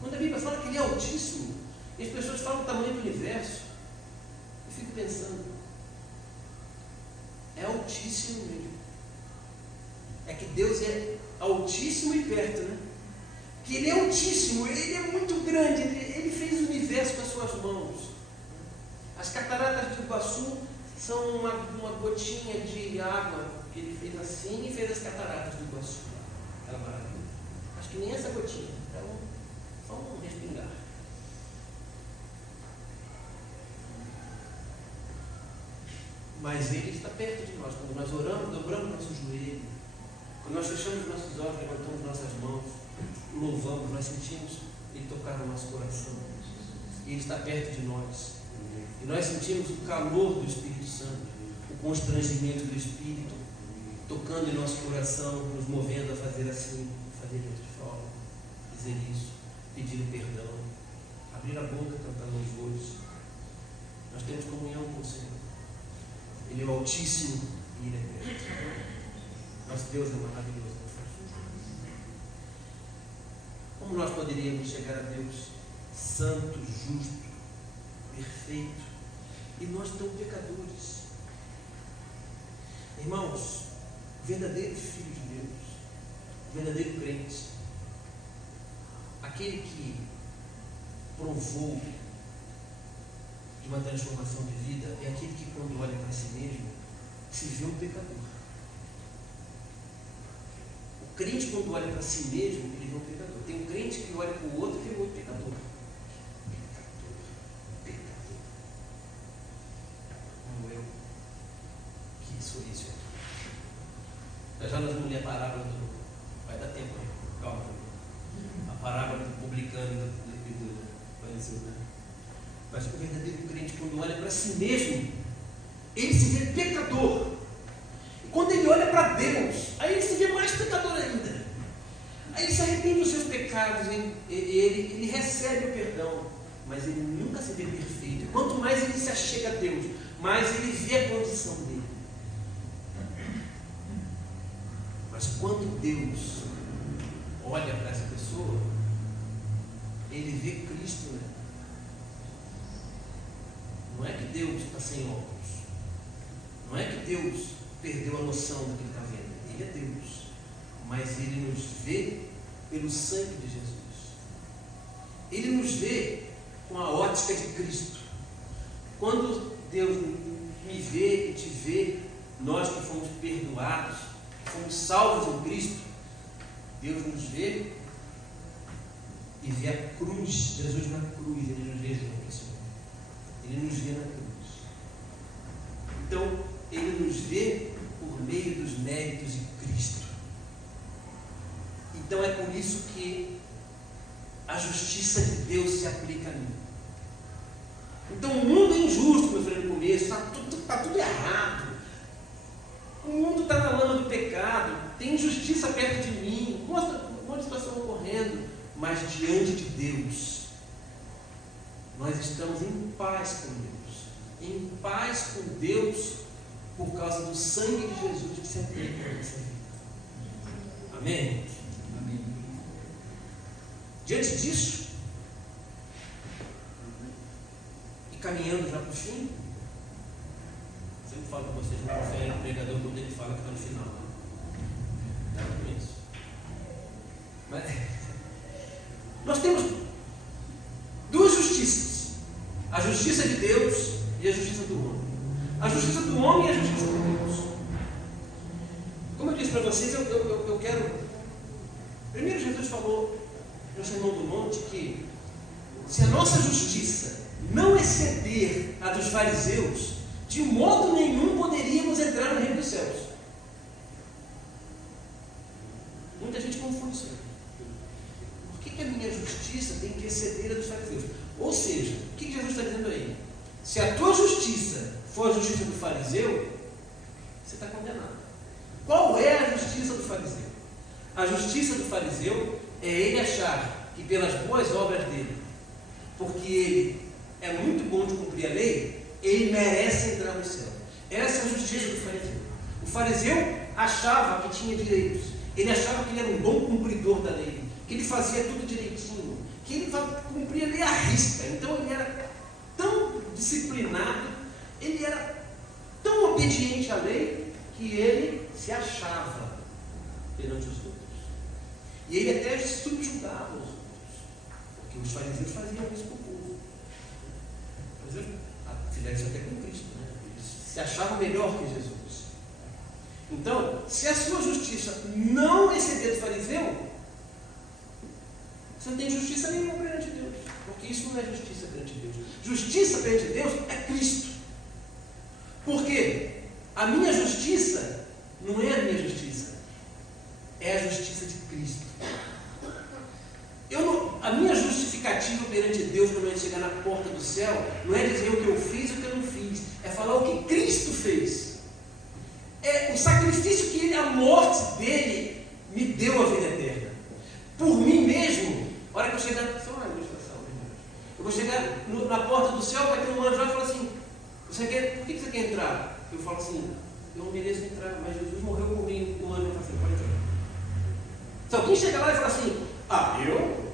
Quando a Bíblia fala que Ele é Altíssimo, e as pessoas falam do tamanho do universo, eu fico pensando, é Altíssimo mesmo. É que Deus é Altíssimo e perto, né? Que Ele é Altíssimo, Ele é muito grande, Ele fez o universo com as suas mãos. As cataratas do Iguaçu são uma gotinha de água que Ele fez assim e fez as cataratas do Iguaçu. Era maravilhoso. Acho que nem essa gotinha, só um respingar. Mas Ele está perto de nós. Quando nós oramos, dobramos nosso joelho. Quando nós fechamos nossos olhos, levantamos nossas mãos, louvamos, nós sentimos Ele tocar no nosso coração. E Ele está perto de nós. E nós sentimos o calor do Espírito Santo, o constrangimento do Espírito, tocando em nosso coração, nos movendo a fazer assim, fazer de outra forma, dizer isso, pedir perdão, abrir a boca, cantar louvores. Nós temos comunhão com o Senhor. Ele é o Altíssimo e Ele é perto. Nosso Deus é maravilhoso. Como nós poderíamos chegar a Deus santo, justo, perfeito, e nós tão pecadores? Irmãos, verdadeiro filho de Deus, verdadeiro crente, aquele que provou de uma transformação de vida, é aquele que, quando olha para si mesmo, se vê um pecador. O crente, quando olha para si mesmo, ele vê um pecador. Tem um crente que olha para o outro e vê outro pecador. Pecador. Como eu, que sou isso. Já nós vamos ler a parábola do... Vai dar tempo aí, calma. A parábola do publicano do fariseu, né? Mas o verdadeiro crente, quando olha para si mesmo, ele se vê pecador. E quando ele olha para Deus, aí ele se vê mais pecador ainda. Aí ele se arrepende dos seus pecados, ele recebe o perdão, mas ele nunca se vê perfeito. E quanto mais ele se achega a Deus, mais ele vê a condição dele. Mas quando Deus olha para essa pessoa, ele vê Cristo, né? Não é que Deus está sem óculos. Não é que Deus perdeu a noção do que ele está vendo. Ele é Deus. Mas Ele nos vê pelo sangue de Jesus. Ele nos vê com a ótica de Cristo. Quando Deus me vê e te vê, nós que fomos perdoados, que fomos salvos em Cristo, Deus nos vê e vê a cruz, Jesus na cruz, Ele nos vê junto, Senhor. Ele nos vê na cruz. Então, Ele nos vê por meio dos méritos de Cristo. Então é por isso que a justiça de Deus se aplica a mim. Então o mundo é injusto, meu filho, no começo, está tudo errado. O mundo está na lama do pecado, tem injustiça perto de mim, um monte de situação ocorrendo, mas diante de Deus, nós estamos em paz com Deus. Em paz com Deus por causa do sangue de Jesus que se aplica na nossa vida. Amém? Amém. Diante disso, caminhando já para o fim. Sempre falo para vocês, não confiarem no pregador quando ele fala que está no final. Não é isso. Mas nós temos duas justiças: a justiça de Deus e a justiça do homem. A justiça do homem e a justiça de Deus. Como eu disse para vocês, eu quero. Primeiro, Jesus falou no Sermão do Monte que se a nossa justiça não exceder a dos fariseus, de modo nenhum poderíamos entrar no reino dos céus. Muita gente confunde isso. Por que a minha justiça tem que exceder a dos fariseus? Ou seja, o que Jesus está dizendo aí? Se a tua justiça for a justiça do fariseu, você está condenado. Qual é a justiça do fariseu? A justiça do fariseu é ele achar que pelas boas obras dele, porque ele é muito bom de cumprir a lei, ele merece entrar no céu. Essa é a justiça do fariseu. O fariseu achava que tinha direitos, ele achava que ele era um bom cumpridor da lei, que ele fazia tudo direitinho, que ele cumpria a lei à risca. Então ele era tão disciplinado, ele era tão obediente à lei, que ele se achava perante os outros. E ele até subjugava os outros, porque os fariseus faziam isso com o povo. Fizeram isso até com Cristo, né? Eles se achavam melhor que Jesus. Então, se a sua justiça não exceder do fariseu, você não tem justiça nenhuma perante Deus, porque isso não é justiça perante Deus. Justiça perante Deus é Cristo. Por quê? A minha justiça não é a minha justiça, é a justiça de Cristo. A minha justificativa perante Deus quando eu chegar na porta do céu não é dizer o que eu fiz e o que eu não fiz, é falar o que Cristo fez. É o sacrifício que ele, a morte dele, me deu a vida eterna. Por mim mesmo, a hora que eu chegar, eu vou chegar na porta do céu, vai ter um anjo e falar assim: por que você quer entrar? Eu falo assim: eu não mereço entrar, mas Jesus morreu por mim. O anjo fala assim: pode entrar. Se alguém chegar lá e falar assim: eu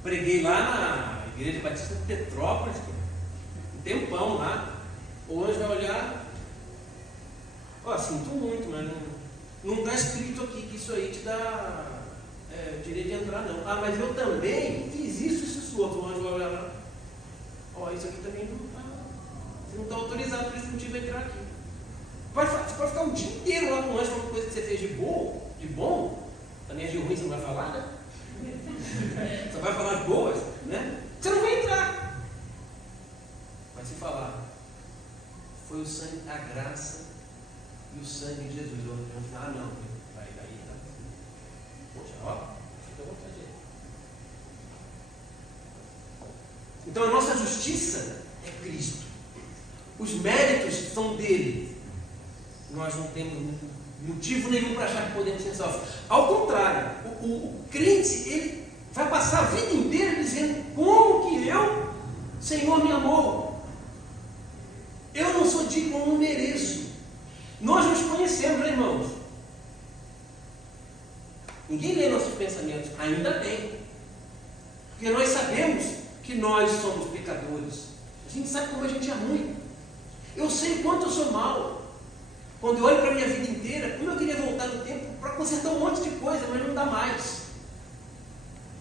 preguei lá na Igreja Batista de Petrópolis, um tempão lá, o anjo vai olhar: sinto muito, mas não está escrito aqui que isso aí te dá direito de entrar, não. Mas eu também fiz isso outro. O anjo vai olhar lá: isso aqui também não está. Você não está autorizado por esse motivo a entrar aqui. Você pode ficar um dia inteiro lá com o anjo falando coisa que você fez de bom, também as de ruim você não vai falar, né? Só vai falar as boas, né? Você não vai entrar. Vai se falar: foi o sangue, a graça e o sangue de Jesus. Não, vai daí, tá? Poxa, fica à vontade aí. Então a nossa justiça é Cristo. Os méritos são dele. Nós não temos motivo nenhum para achar que podemos ser salvos. Ao contrário, o crente, ele vai passar a vida inteira dizendo: como que eu, Senhor, me amou? Eu não sou digno, eu não mereço. Nós nos conhecemos, né, irmãos? Ninguém lê nossos pensamentos, ainda bem, porque nós sabemos que nós somos pecadores. A gente sabe como a gente é ruim. Eu sei o quanto eu sou mau. Quando eu olho para a minha vida inteira, como eu queria voltar no tempo para consertar um monte de coisa, mas não dá mais.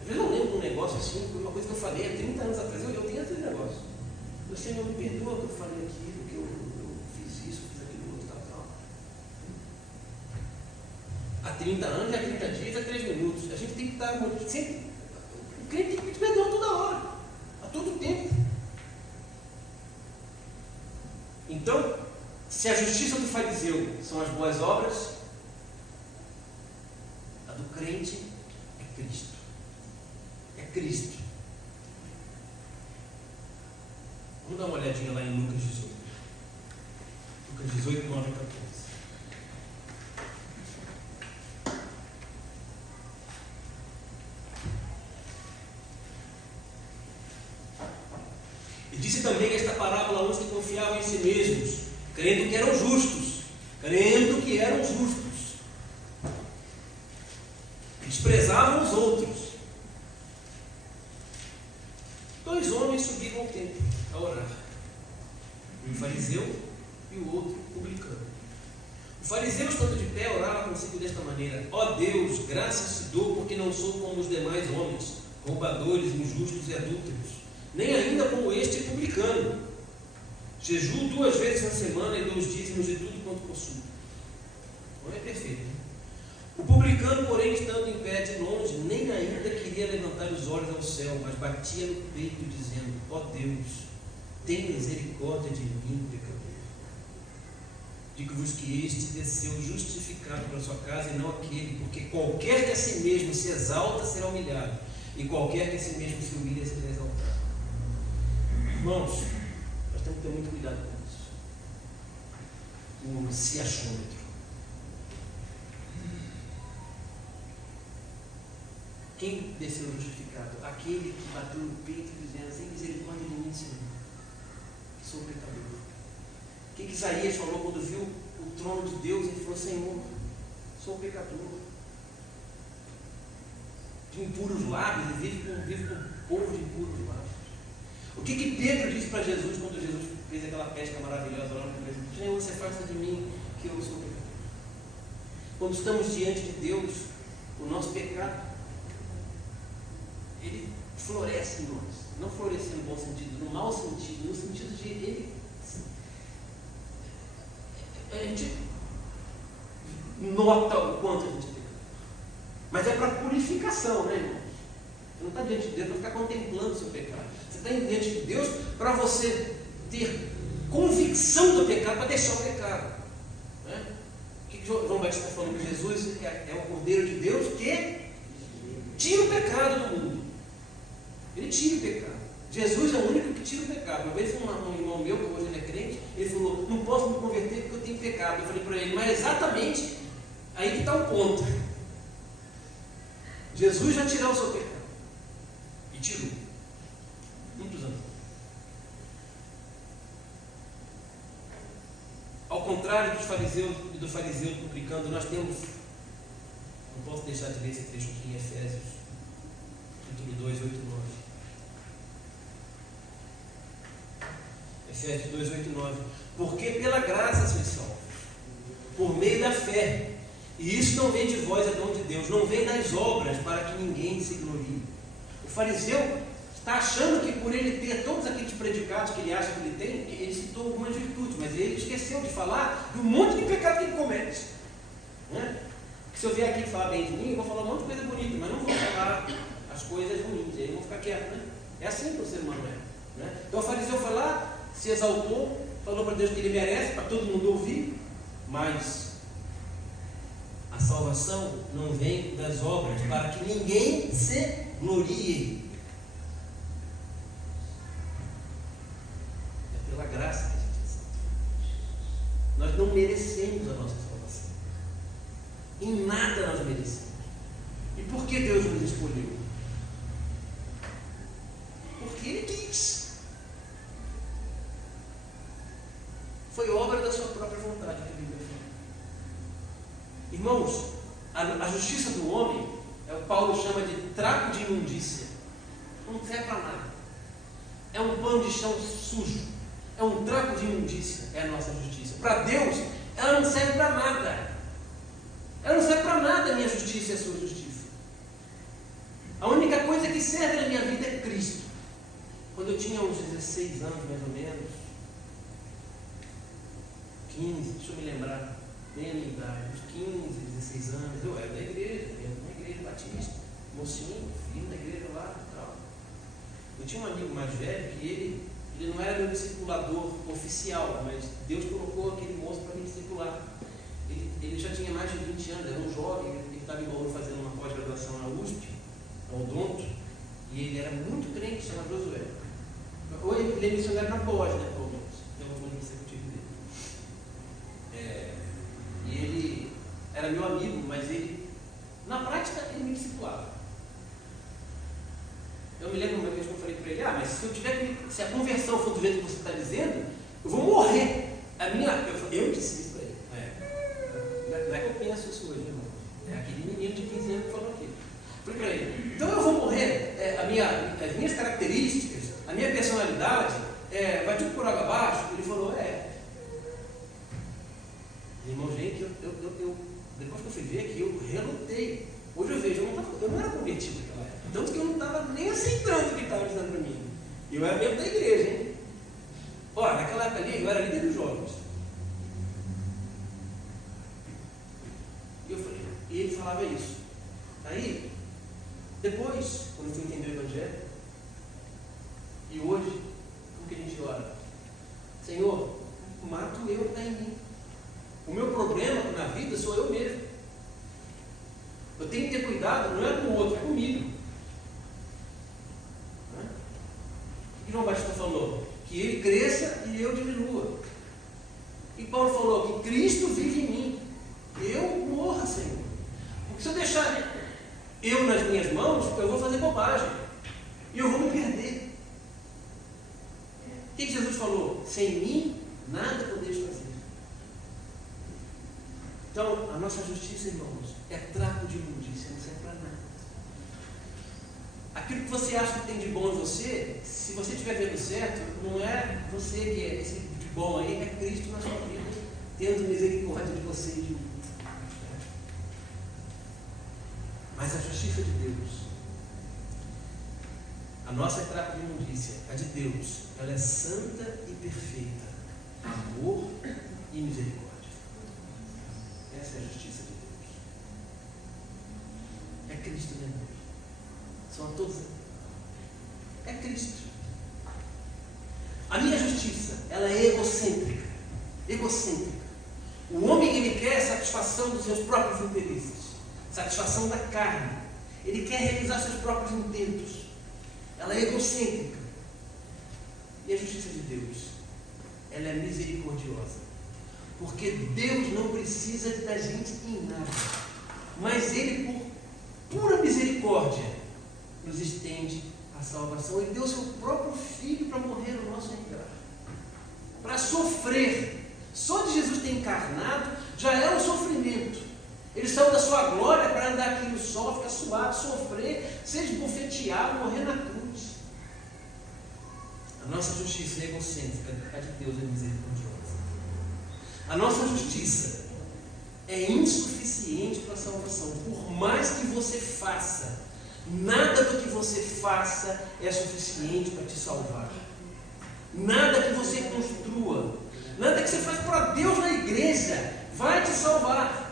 Às vezes eu lembro de um negócio assim, uma coisa que eu falei há 30 anos atrás, eu tenho esse negócio. Meu Senhor, me perdoa que eu falei aquilo, que eu fiz isso, fiz aquilo outro, tal. Há 30 anos, há 30 dias, há 3 minutos. A gente tem que estar sempre. O crente tem que pedir perdão toda hora, a todo tempo. Então, se a justiça do fariseu são as boas obras, a do crente é Cristo. É Cristo. Vamos dar uma olhadinha lá em Lucas 18. Lucas 18, 9 e 14. E disse também esta parábola a uns que confiavam em si mesmos, crendo que eram justos, desprezavam os outros. 2 homens subiram iam ao templo a orar. Um fariseu e o outro publicano. O fariseu, estando de pé, orava consigo desta maneira: ó Deus, graças te dou, porque não sou como os demais homens, roubadores, injustos e adúlteros, nem ainda como este publicano. Jejuo 2 vezes na semana e dou os dízimos de tudo quanto possuo. Não é perfeito, né? O publicano, porém, estando em pé de longe, nem ainda queria levantar os olhos ao céu, mas batia no peito, dizendo: ó Deus, tem misericórdia de mim, pecador. Digo-vos que este desceu justificado para a sua casa e não aquele, porque qualquer que a si mesmo se exalta será humilhado, e qualquer que a si mesmo se humilha será exaltado. Irmãos, nós temos que ter muito cuidado com isso. O se achômetro. Quem desceu justificado? Aquele que bateu no peito dizendo: sem misericórdia de mim, Senhor, que sou pecador. O que Isaías falou quando viu o trono de Deus? Ele falou: Senhor, sou pecador, de impuros lábios, e vive com um povo de impuros lábios. O que Pedro disse para Jesus quando Jesus fez aquela pesca maravilhosa lá no começo? Senhor, você afasta de mim, que eu sou pecador. Quando estamos diante de Deus, o nosso pecado, ele floresce em nós. Não floresce no bom sentido, no mau sentido, no sentido de ele. A gente nota o quanto a gente peca. Mas é para purificação, né, irmãos? Você não está diante de Deus para ficar contemplando o seu pecado. Você está diante de Deus para você ter convicção do pecado, para deixar o pecado. Né? O que João Batista está falando? Que Jesus é o Cordeiro de Deus que tira o pecado do mundo. Ele tira o pecado. Jesus é o único que tira o pecado. Uma vez um irmão meu, que hoje ele é crente, ele falou: não posso me converter porque eu tenho pecado. Eu falei para ele: mas exatamente aí que está o ponto. Jesus já tirou o seu pecado. E tirou. Muitos anos. Ao contrário dos fariseus e do fariseu publicano, nós temos, não posso deixar de ler esse trecho aqui em Efésios, capítulo 2, 8 e 9. Efésios 2, 8 e 9. Porque pela graça sois salvos, por meio da fé. E isso não vem de vós, é dom de Deus. Não vem das obras, para que ninguém se glorie. O fariseu está achando que por ele ter todos aqueles predicados que ele acha que ele tem, ele citou algumas virtudes, mas ele esqueceu de falar do monte de pecado que ele comete. Né? Se eu vier aqui falar bem de mim, eu vou falar um monte de coisa bonita, mas não vou falar as coisas ruins, aí eu vou ficar quieto. Né? É assim que o ser humano é. Né? Então o fariseu foi lá, se exaltou, falou para Deus que ele merece, para todo mundo ouvir, mas a salvação não vem das obras, para que ninguém se glorie. É pela graça que a gente é salvo. Nós não merecemos a nossa salvação. Em nada nós merecemos. E por que Deus nos escolheu? Porque Ele quis. Foi obra da sua própria vontade que Ele fez. Irmãos, a justiça do homem, o Paulo chama de trapo de imundícia. Não serve para nada. É um pano de chão sujo. É um trapo de imundícia. É a nossa justiça. Para Deus, ela não serve para nada. Ela não serve para nada, a minha justiça e a sua justiça. A única coisa que serve na minha vida é Cristo. Quando eu tinha uns 16 anos, mais ou menos, 15, deixa eu me lembrar, bem a minha idade, uns 15, 16 anos, eu era da igreja, uma igreja batista, mocinho, filho da igreja lá e tal. Eu tinha um amigo mais velho que ele não era meu discipulador oficial, mas Deus colocou aquele moço para me discipular. Ele já tinha mais de 20 anos, era um jovem, ele estava em Bauru fazendo uma pós-graduação na USP, na Odonto, e ele era muito crente, chama Josué. Ou ele é missionário na pós, né, para Odonto, que é o nome executivo dele. E ele era meu amigo, mas ele, na prática, ele me discipulava. Eu me lembro uma vez que eu falei para ele: se a conversão for do jeito que você está dizendo, eu vou morrer. Eu disse isso para ele. Não é que eu penso isso hoje, irmão. É aquele menino de 15 anos que falou aqui. Falei para ele: então eu vou morrer. As minhas características, a minha personalidade, verdade, vai tudo por água abaixo? Ele falou, Irmão, gente, eu depois que eu fui ver aqui, eu relutei. Hoje eu vejo, eu não era convertido naquela época. Tanto que eu não estava nem aceitando o que ele estava dizendo para mim. Eu era membro da igreja, hein? Olha, naquela época ali, eu era líder dos jovens. E ele falava isso. Aí, depois, quando eu fui entender o Evangelho, e hoje, como que a gente ora? Senhor, mata o eu que está em mim. O meu problema na vida sou eu mesmo. Eu tenho que ter cuidado, não é com o outro, é comigo. O que João Batista falou? Que ele cresça e eu diminua. E Paulo falou que Cristo vive em mim. Eu morra, Senhor. Porque se eu deixar eu nas minhas mãos, eu vou fazer bobagem. E eu vou me perder. O que Jesus falou? Sem mim, nada podeis fazer. Então, a nossa justiça, irmãos, é trapo de imundícia, não serve para nada. Aquilo que você acha que tem de bom em você, se você estiver vendo certo, não é você que é esse de bom aí, é Cristo na sua vida, tendo misericórdia de você e de mim. Mas a justiça de Deus, a nossa é trapo de imundícia, a de Deus, ela é santa e perfeita, amor e misericórdia. Essa é a justiça de Deus. É Cristo, né, irmão? São todos. É Cristo. A minha justiça, ela é egocêntrica. Egocêntrica. O homem, ele quer a satisfação dos seus próprios interesses. Satisfação da carne. Ele quer realizar seus próprios intentos. Ela é egocêntrica. E a justiça de Deus, ela é misericordiosa. Porque Deus não precisa da gente em nada. Mas Ele, por pura misericórdia, nos estende a salvação. Ele deu seu próprio Filho para morrer no nosso lugar. Para sofrer. Só de Jesus ter encarnado já é um sofrimento. Ele saiu da sua glória para andar aqui no sol, ficar suado, sofrer, ser esbofeteado, morrer na cruz. A nossa justiça é egocêntrica, a de Deus é misericordiosa. A nossa justiça é insuficiente para a salvação. Por mais que você faça, nada do que você faça é suficiente para te salvar. Nada que você construa, nada que você faz para Deus na igreja vai te salvar.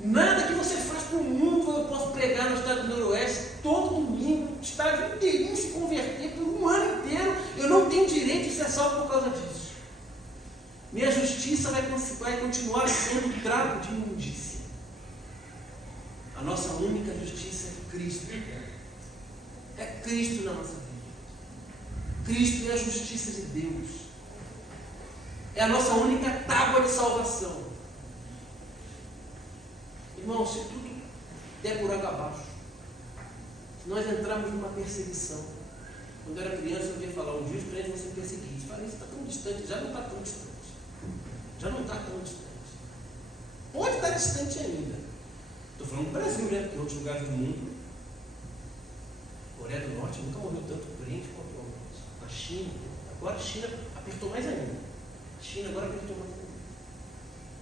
Nada que você faz para o mundo. Eu posso pregar no estado do Noroeste todo domingo, o estado inteirinho se converter por um ano inteiro. Eu não tenho direito de ser salvo por causa disso. Minha justiça vai continuar sendo trapo de imundícia. A nossa única justiça é Cristo. É Cristo na nossa vida. Cristo é a justiça de Deus. É a nossa única tábua de salvação. Irmão, se tudo der por água abaixo, se nós entrarmos numa perseguição. Quando eu era criança, eu ouvia falar, um dia os crentes vão ser perseguidos. Falei, isso está tão distante, já não está tão distante. Já não está tão distante. Pode estar distante ainda. Estou falando do Brasil, né? Porque em outros lugares do mundo, Coreia do Norte nunca morreu tanto crente quanto na China. Agora a China apertou mais ainda. A China agora apertou mais ainda.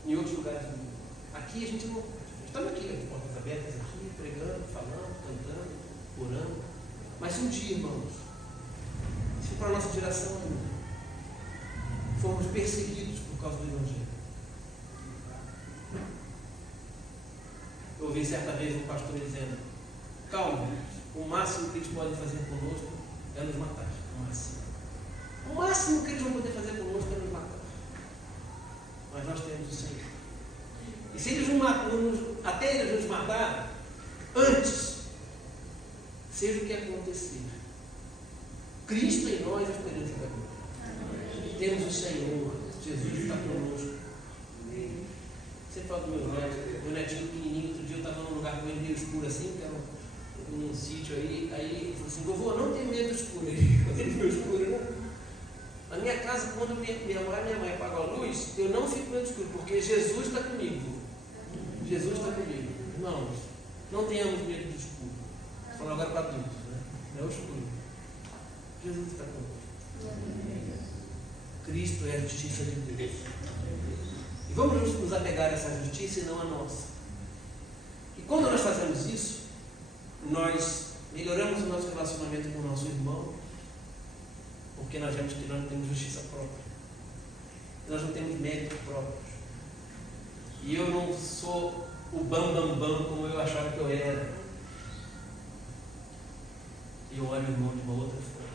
Em outros lugares do mundo. Aqui a gente não. Estamos aqui, de portas abertas aqui, pregando, falando, cantando, orando. Mas um dia, irmãos, se para a nossa geração ainda fomos perseguidos por causa do Evangelho. Eu ouvi certa vez um pastor dizendo, calma, o máximo que eles podem fazer conosco é nos matar. O máximo. O máximo que eles vão poder fazer conosco é nos matar. Mas nós temos o Senhor. E se eles até eles nos matar, antes, seja o que acontecer, Cristo em nós é a esperança da glória. Temos o Senhor, Jesus está conosco. Você fala do meu netinho pequenininho, outro dia eu estava num lugar com ele meio escuro assim, que era num sítio aí ele falou assim, vovô, não tem medo do escuro. Quando ele viu escuro, né? Na minha casa, quando minha mãe apaga a luz, eu não fico medo do escuro, porque Jesus está comigo. Jesus está comigo. Irmãos, não tenhamos medo do escuro. Estou falando agora para adultos, né? Não é o escuro. Jesus está conosco. Cristo é a justiça de Deus. E vamos nos apegar a essa justiça e não a nossa. E quando nós fazemos isso, nós melhoramos o nosso relacionamento com o nosso irmão, porque nós vemos que nós não temos justiça própria. Nós não temos méritos próprios. E eu não sou o bam como eu achava que eu era. E eu olho o irmão de uma outra forma.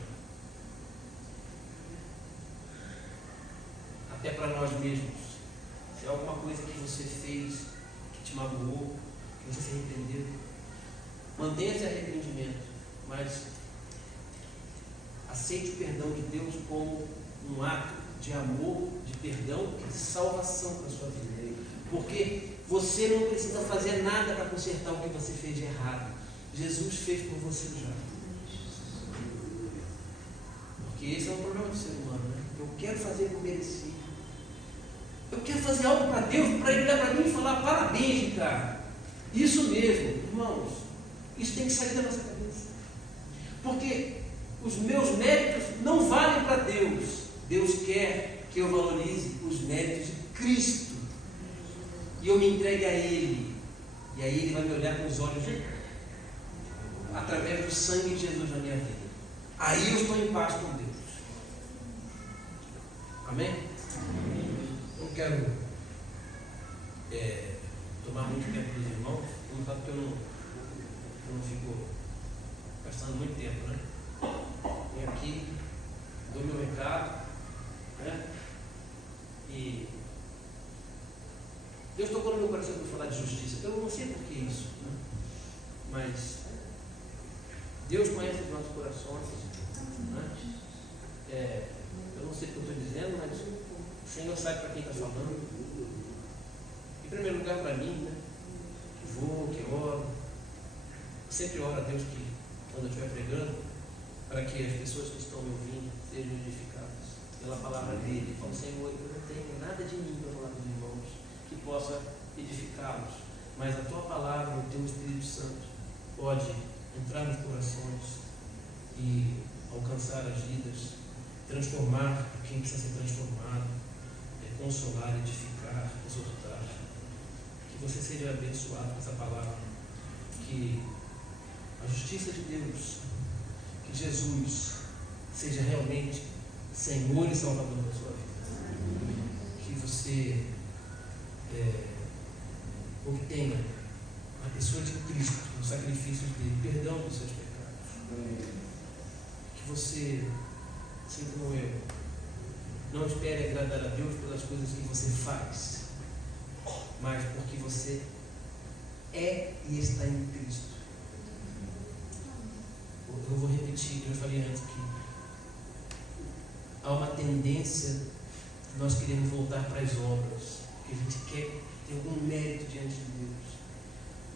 Até para nós mesmos. Se é alguma coisa que você fez, que te magoou, que você se arrependeu, mantenha esse arrependimento, mas aceite o perdão de Deus como um ato de amor, de perdão e de salvação para a sua vida. Porque você não precisa fazer nada para consertar o que você fez de errado. Jesus fez por você já. Porque esse é um problema do ser humano, né? Eu quero fazer o que eu mereci. Eu quero fazer algo para Deus, para Ele olhar para mim e falar: parabéns, cara. Isso mesmo, irmãos. Isso tem que sair da nossa cabeça. Porque os meus méritos não valem para Deus. Deus quer que eu valorize os méritos de Cristo. E eu me entregue a Ele. E aí Ele vai me olhar com os olhos através do sangue de Jesus na minha vida. Aí eu estou em paz com Deus. Amém? Eu não quero tomar muito tempo dos irmãos, como sabe que eu não fico gastando muito tempo, né? Venho aqui, dou meu recado, né? E Deus tocou no meu coração para falar de justiça. Eu não sei por que isso, né? Mas Deus conhece os nossos corações, né? Eu não sei o que eu estou dizendo, mas o Senhor sabe para quem está falando. Em primeiro lugar para mim, né? Que vou, que oro. Sempre oro a Deus que, quando eu estiver pregando, para que as pessoas que estão me ouvindo sejam edificadas pela palavra dele. Falo: Senhor, eu não tenho nada de mim para falar com os irmãos que possa edificá-los, mas a tua palavra, o teu Espírito Santo, pode entrar nos corações e alcançar as vidas, transformar quem precisa ser transformado, consolar, edificar, exortar. Que você seja abençoado com essa palavra, que a justiça de Deus, que Jesus seja realmente Senhor e Salvador da sua vida, que você obtenha a pessoa de Cristo, no sacrifício dele, perdão dos seus pecados. Que você, assim como eu, não espere agradar a Deus pelas coisas que você faz, mas porque você é e está em Cristo. Eu vou repetir, eu falei antes que há uma tendência de nós queremos voltar para as obras, que a gente quer ter algum mérito diante de Deus.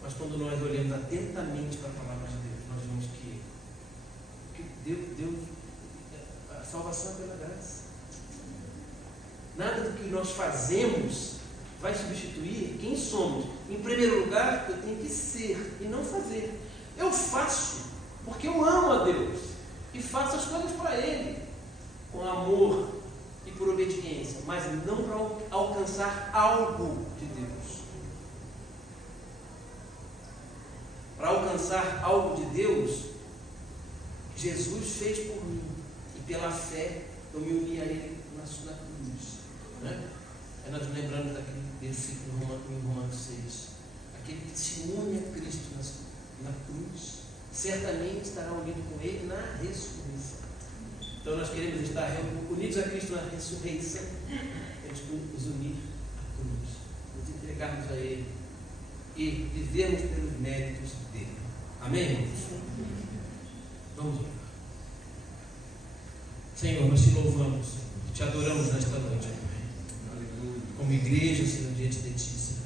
Mas quando nós olhamos atentamente para a palavra de Deus, nós vemos que Deus, a salvação é pela graça. Nada do que nós fazemos vai substituir quem somos. Em primeiro lugar, eu tenho que ser e não fazer. Eu faço porque eu amo a Deus e faço as coisas para Ele, com amor e por obediência, mas não para alcançar algo de Deus. Para alcançar algo de Deus, Jesus fez por mim, e pela fé eu me uni a Ele na cruz. Né? Aí nós lembramos daquele versículo em Romanos 6. Aquele que se une a Cristo na cruz, certamente estará unido com Ele na ressurreição. Então nós queremos estar unidos a Cristo na ressurreição, nos unir à cruz, nos entregarmos a Ele e vivermos pelos méritos dele. Amém, irmãos? Vamos lá. Senhor, nós te louvamos, te adoramos nesta noite, como igreja, Senhor, diante de ti, Senhor.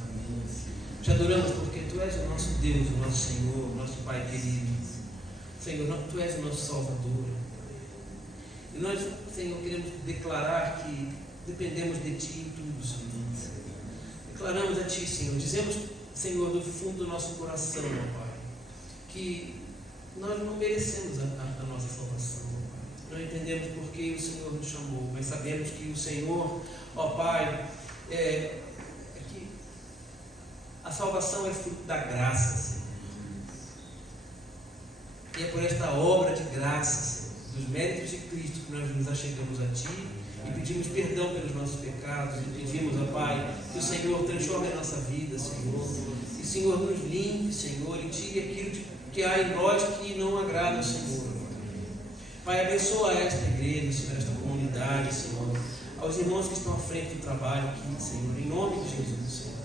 Te adoramos porque Tu és o nosso Deus, o nosso Senhor, o nosso Pai querido. Senhor, Tu és o nosso Salvador. E nós, Senhor, queremos declarar que dependemos de Ti em tudo, Senhor. Declaramos a Ti, Senhor. Dizemos, Senhor, do fundo do nosso coração, ó Pai, que nós não merecemos a nossa salvação, ó Pai. não entendemos por que o Senhor nos chamou, mas sabemos que o Senhor, ó Pai, é que a salvação é fruto da graça, Senhor. E é por esta obra de graça, Senhor, dos méritos de Cristo, que nós nos achegamos a Ti e pedimos perdão pelos nossos pecados, e pedimos, ó Pai, que o Senhor transforme a nossa vida, Senhor, e o Senhor nos limpe, Senhor, e tire aquilo que há em nós que não agrada ao Senhor. Pai, abençoa esta igreja, Senhor, esta comunidade, Senhor, aos irmãos que estão à frente do trabalho aqui, Senhor, em nome de Jesus, Senhor.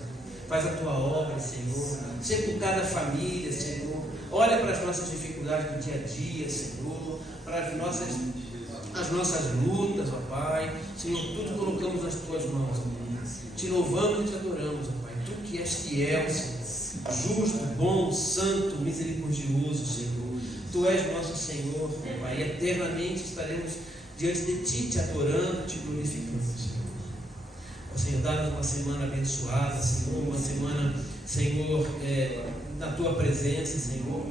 Faz a Tua obra, Senhor, seja com cada família, Senhor, olha para as nossas dificuldades do dia a dia, Senhor, para as nossas lutas, ó Pai, Senhor, tudo colocamos nas Tuas mãos, ó. Te louvamos e Te adoramos, ó Pai, Tu que és fiel, Senhor, justo, bom, santo, misericordioso, Senhor. Tu és nosso Senhor, Pai, e eternamente estaremos diante de Ti, Te adorando, Te glorificando, Senhor. Ó Senhor, dá-nos uma semana abençoada, Senhor, uma semana, Senhor, na Tua presença, Senhor.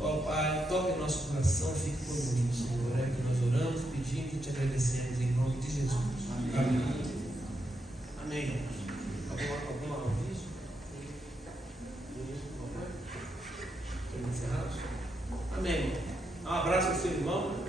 Ó Pai, toque o nosso coração, fique conosco, Senhor. É que nós oramos, pedimos e Te agradecemos em nome de Jesus. Amém. Amém. Alguma aviso? Queremos encerrar? Amém. Um abraço ao seu irmão.